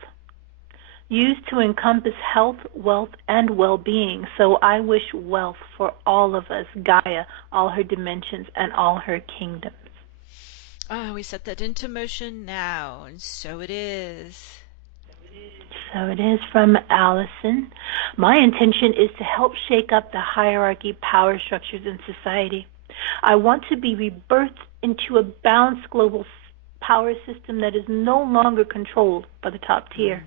used to encompass health, wealth, and well-being. So I wish wealth for all of us, Gaia, all her dimensions, and all her kingdoms. We set that into motion now, and so it is. So it is. From Allison, my intention is to help shake up the hierarchy power structures in society. I want to be rebirthed into a balanced global power system that is no longer controlled by the top tier.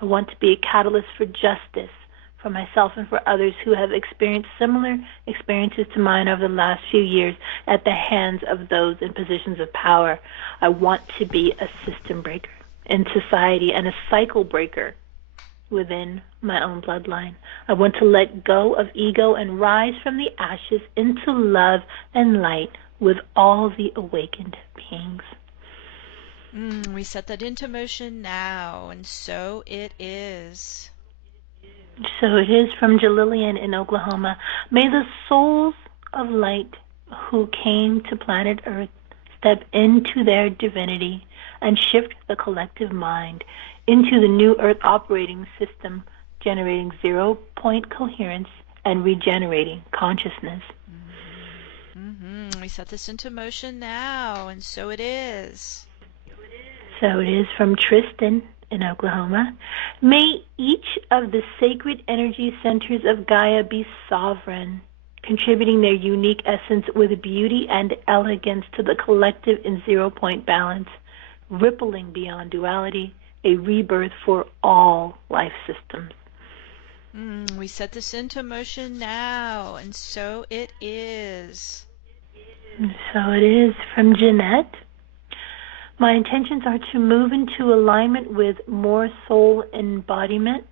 I want to be a catalyst for justice for myself and for others who have experienced similar experiences to mine over the last few years at the hands of those in positions of power. I want to be a system breaker in society and a cycle breaker within my own bloodline. I want to let go of ego and rise from the ashes into love and light with all the awakened beings. We set that into motion now, and so it is. So it is. From Jalilian in Oklahoma. May the souls of light who came to planet Earth step into their divinity and shift the collective mind into the new Earth operating system, generating zero-point coherence and regenerating consciousness. We set this into motion now, and so it is. So it is. From Tristan in Oklahoma. May each of the sacred energy centers of Gaia be sovereign, contributing their unique essence with beauty and elegance to the collective in zero-point balance, rippling beyond duality, a rebirth for all life systems. We set this into motion now, and so it is. So it is. From Jeanette. My intentions are to move into alignment with more soul embodiment,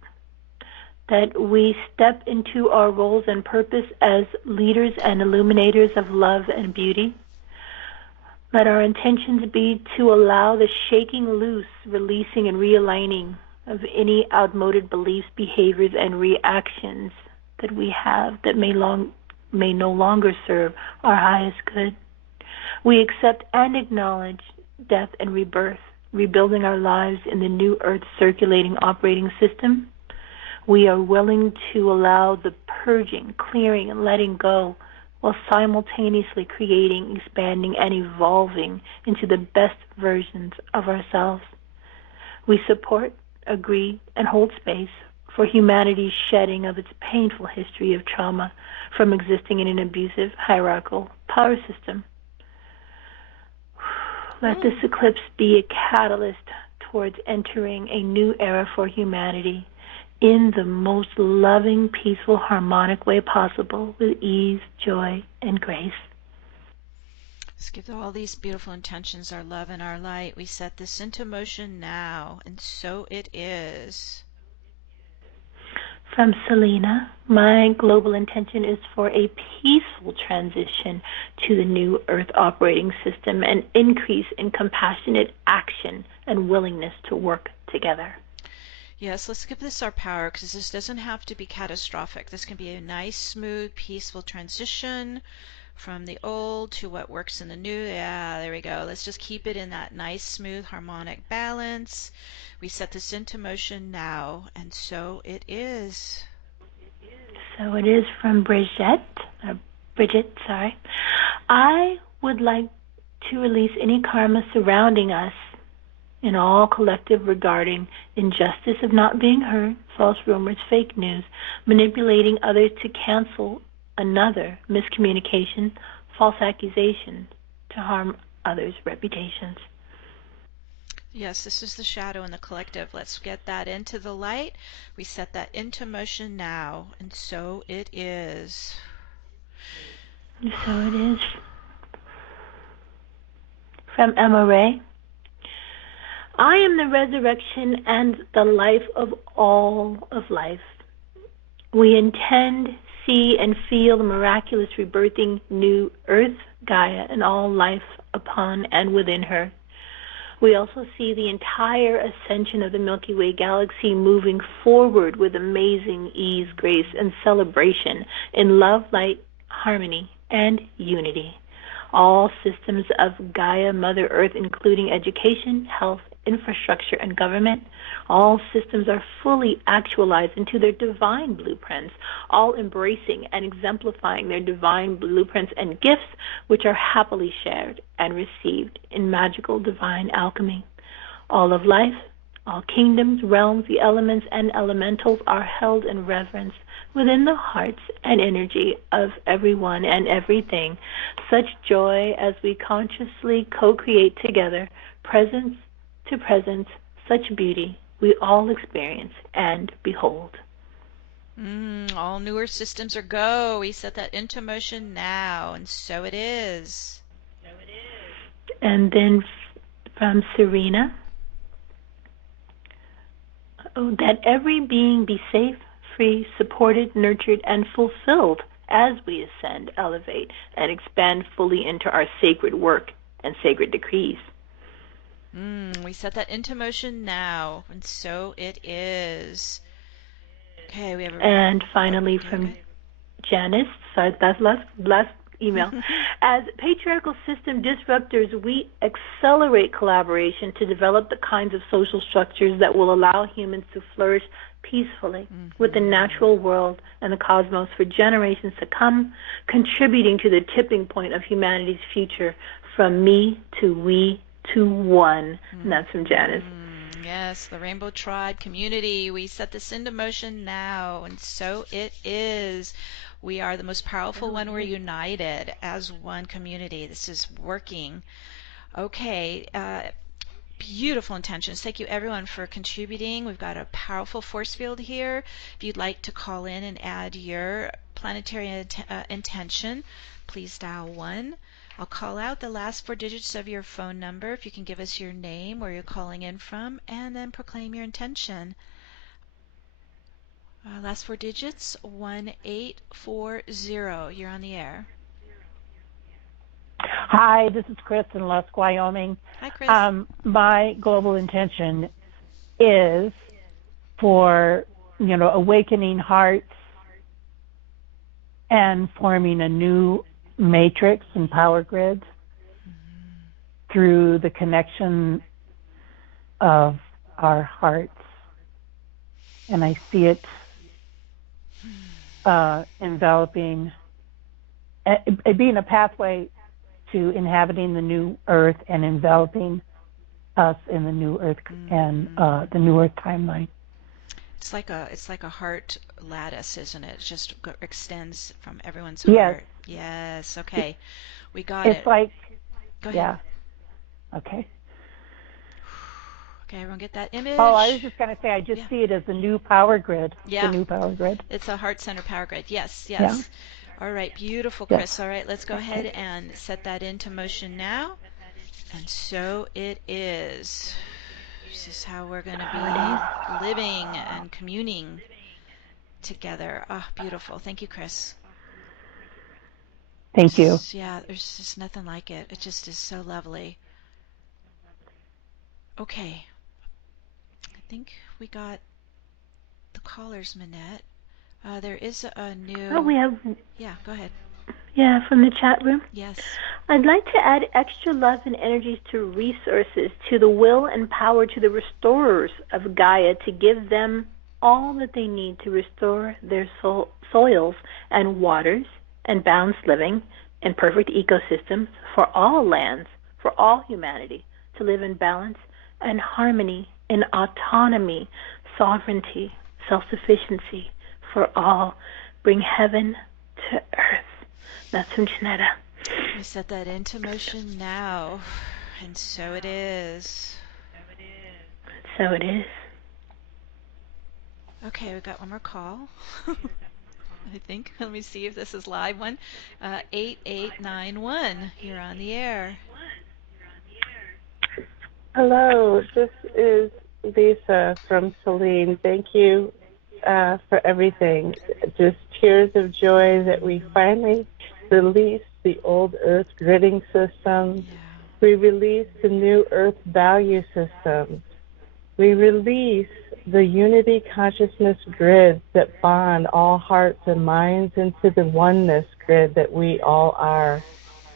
that we step into our roles and purpose as leaders and illuminators of love and beauty. Let our intentions be to allow the shaking loose, releasing and realigning of any outmoded beliefs, behaviors, and reactions that we have that may no longer serve our highest good. We accept and acknowledge death and rebirth, rebuilding our lives in the new Earth circulating operating system. We are willing to allow the purging, clearing, and letting go while simultaneously creating, expanding, and evolving into the best versions of ourselves. We support, agree, and hold space for humanity's shedding of its painful history of trauma from existing in an abusive, hierarchical power system. Let this eclipse be a catalyst towards entering a new era for humanity in the most loving, peaceful, harmonic way possible with ease, joy, and grace. Let's give all these beautiful intentions our love and our light. We set this into motion now, and so it is. From Selena, my global intention is for a peaceful transition to the new Earth operating system, an increase in compassionate action and willingness to work together. Yes, let's give this our power because this doesn't have to be catastrophic. This can be a nice, smooth, peaceful transition from the old to what works in the new. Yeah, there we go. Let's just keep it in that nice, smooth, harmonic balance. We set this into motion now, and so it is. So it is from Bridget, sorry. I would like to release any karma surrounding us in all collective regarding injustice of not being heard, false rumors, fake news, manipulating others to cancel another, miscommunication, false accusation to harm others' reputations. Yes, this is the shadow in the collective. Let's get that into the light. We set that into motion now, and so it is. So it is. From Emma Ray. I am the resurrection and the life of all of life. We intend, see, and feel the miraculous rebirthing new earth, Gaia, and all life upon and within her. We also see the entire ascension of the Milky Way galaxy moving forward with amazing ease, grace, and celebration in love, light, harmony, and unity. All systems of Gaia, Mother Earth, including education, health, infrastructure, and government, all systems are fully actualized into their divine blueprints, all embracing and exemplifying their divine blueprints and gifts, which are happily shared and received in magical divine alchemy. All of life, all kingdoms, realms, the elements, and elementals are held in reverence within the hearts and energy of everyone and everything. Such joy as we consciously co-create together, presence to presence, such beauty we all experience and behold. All newer systems are go. We set that into motion now, and so it is. And then from Serena, that every being be safe, free, supported, nurtured, and fulfilled as we ascend, elevate, and expand fully into our sacred work and sacred decrees. We set that into motion now, and so it is. Okay, we have a... And finally from Janice, sorry, that's last email. As patriarchal system disruptors, we accelerate collaboration to develop the kinds of social structures that will allow humans to flourish peacefully with the natural world and the cosmos for generations to come, contributing to the tipping point of humanity's future from me to we to one. And that's from Janice. Yes, the Rainbow Tribe community. We set this into motion now, and so it is. We are the most powerful when we're united as one community. This is working. Okay, beautiful intentions. Thank you everyone for contributing. We've got a powerful force field here. If you'd like to call in and add your planetary intention, please dial 1. I'll call out the last 4 digits of your phone number if you can give us your name, where you're calling in from, and then proclaim your intention. Last 4 digits, 1840. You're on the air. Hi, this is Chris in Lusk, Wyoming. Hi, Chris. My global intention is for, awakening hearts and forming a new matrix and power grid through the connection of our hearts. And I see it enveloping, being a pathway to inhabiting the new earth and enveloping us in the new earth and the new earth timeline. It's like a heart lattice, isn't it? It just extends from everyone's heart. Yes. Okay. We got it. It's like, go ahead. Yeah. Okay. Okay, everyone get that image? Oh, I was just going to say, I just see it as the new power grid. Yeah. The new power grid. It's a heart center power grid. Yes. Yeah. All right, beautiful, Chris. All right, let's go ahead and set that into motion now. And so it is. This is how we're going to be living and communing together. Oh, beautiful. Thank you, Chris. Thank you. Yeah, there's just nothing like it. It just is so lovely. Okay. I think we got the callers, Minette. There is a new... Oh, we have... Yeah, go ahead. Yeah, from the chat room. Yes. I'd like to add extra love and energies to resources, to the will and power to the restorers of Gaia, to give them all that they need to restore their soils and waters and balanced living and perfect ecosystems for all lands, for all humanity, to live in balance and harmony, in autonomy, sovereignty, self-sufficiency for all. Bring heaven to earth. That's from Janetta. We set that into motion now, and so it is. So it is. Okay, we got one more call. I think. Let me see if this is live one. 8891. You're on the air. Hello, this is Lisa from Celine. Thank you for everything. Just tears of joy that we finally released the old Earth gridding system. Yeah. We released the new Earth value system. We release the unity consciousness grids that bond all hearts and minds into the oneness grid that we all are.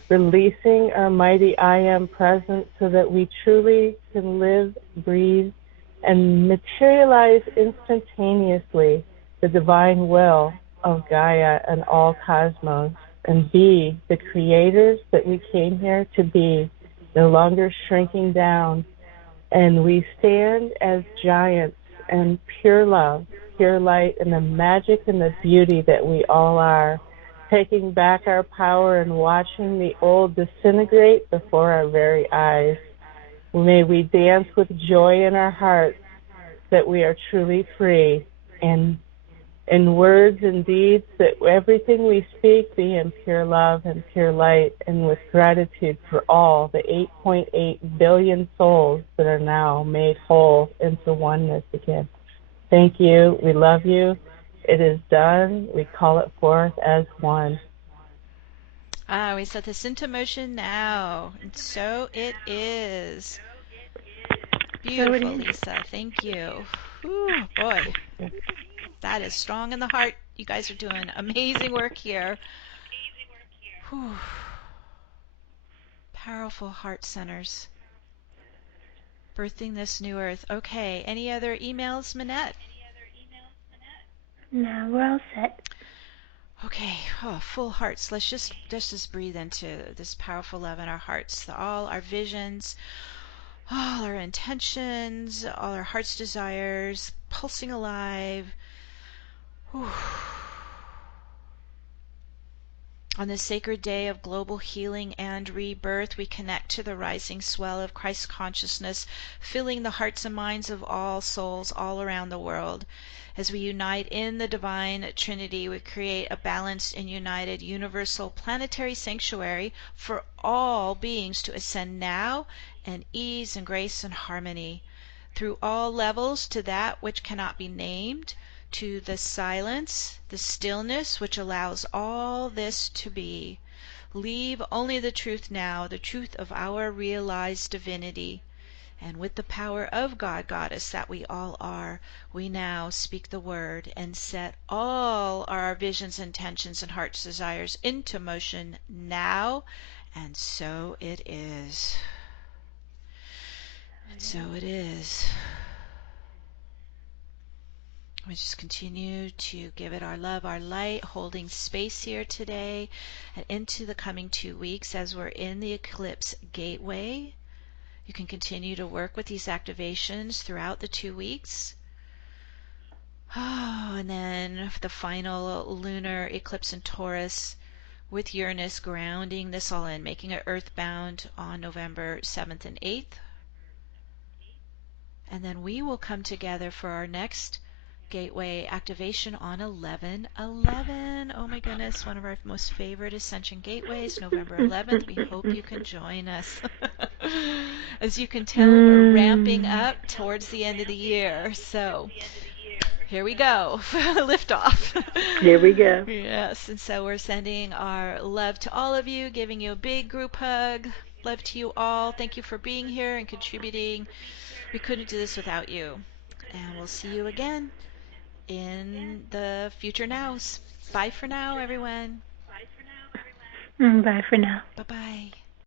Releasing our mighty I Am presence so that we truly can live, breathe, and materialize instantaneously the divine will of Gaia and all cosmos, and be the creators that we came here to be, no longer shrinking down. And we stand as giants and pure love, pure light, and the magic and the beauty that we all are, taking back our power and watching the old disintegrate before our very eyes. May we dance with joy in our hearts that we are truly free, and in words and deeds that everything we speak be in pure love and pure light, and with gratitude for all the 8.8 billion souls that are now made whole into oneness again. Thank you. We love you. It is done. We call it forth as one. We set this into motion now, and so it is. Beautiful, Lisa. Thank you. Whew, boy, that is strong in the heart. You guys are doing amazing work here. Whew. Powerful heart centers. Birthing this new earth. Okay, any other emails, Minette? No, we're all set. Okay, full hearts. Let's just breathe into this powerful love in our hearts. All our visions, all our intentions, all our heart's desires, pulsing alive. Whew. On this sacred day of global healing and rebirth, we connect to the rising swell of Christ consciousness, filling the hearts and minds of all souls all around the world. As we unite in the divine Trinity, we create a balanced and united universal planetary sanctuary for all beings to ascend now in ease and grace and harmony. Through all levels, to that which cannot be named, to the silence, the stillness which allows all this to be. Leave only the truth now, the truth of our realized divinity. And with the power of God, Goddess, that we all are, we now speak the word and set all our visions, intentions, and heart's desires into motion now. And so it is. And so it is. We just continue to give it our love, our light, holding space here today and into the coming 2 weeks as we're in the Eclipse Gateway. You can continue to work with these activations throughout the 2 weeks. Oh, and then the final lunar eclipse in Taurus with Uranus grounding this all in, making it earthbound on November 7th and 8th. And then we will come together for our next gateway activation on 11/11. Oh my goodness, one of our most favorite ascension gateways, November 11th. We hope you can join us. As you can tell, we're ramping up towards the end of the year. So here we go. Lift off. Here we go. Yes, and so we're sending our love to all of you, giving you a big group hug. Love to you all. Thank you for being here and contributing. We couldn't do this without you. And we'll see you again in the future nows. Bye for now, everyone. Bye for now. Bye-bye.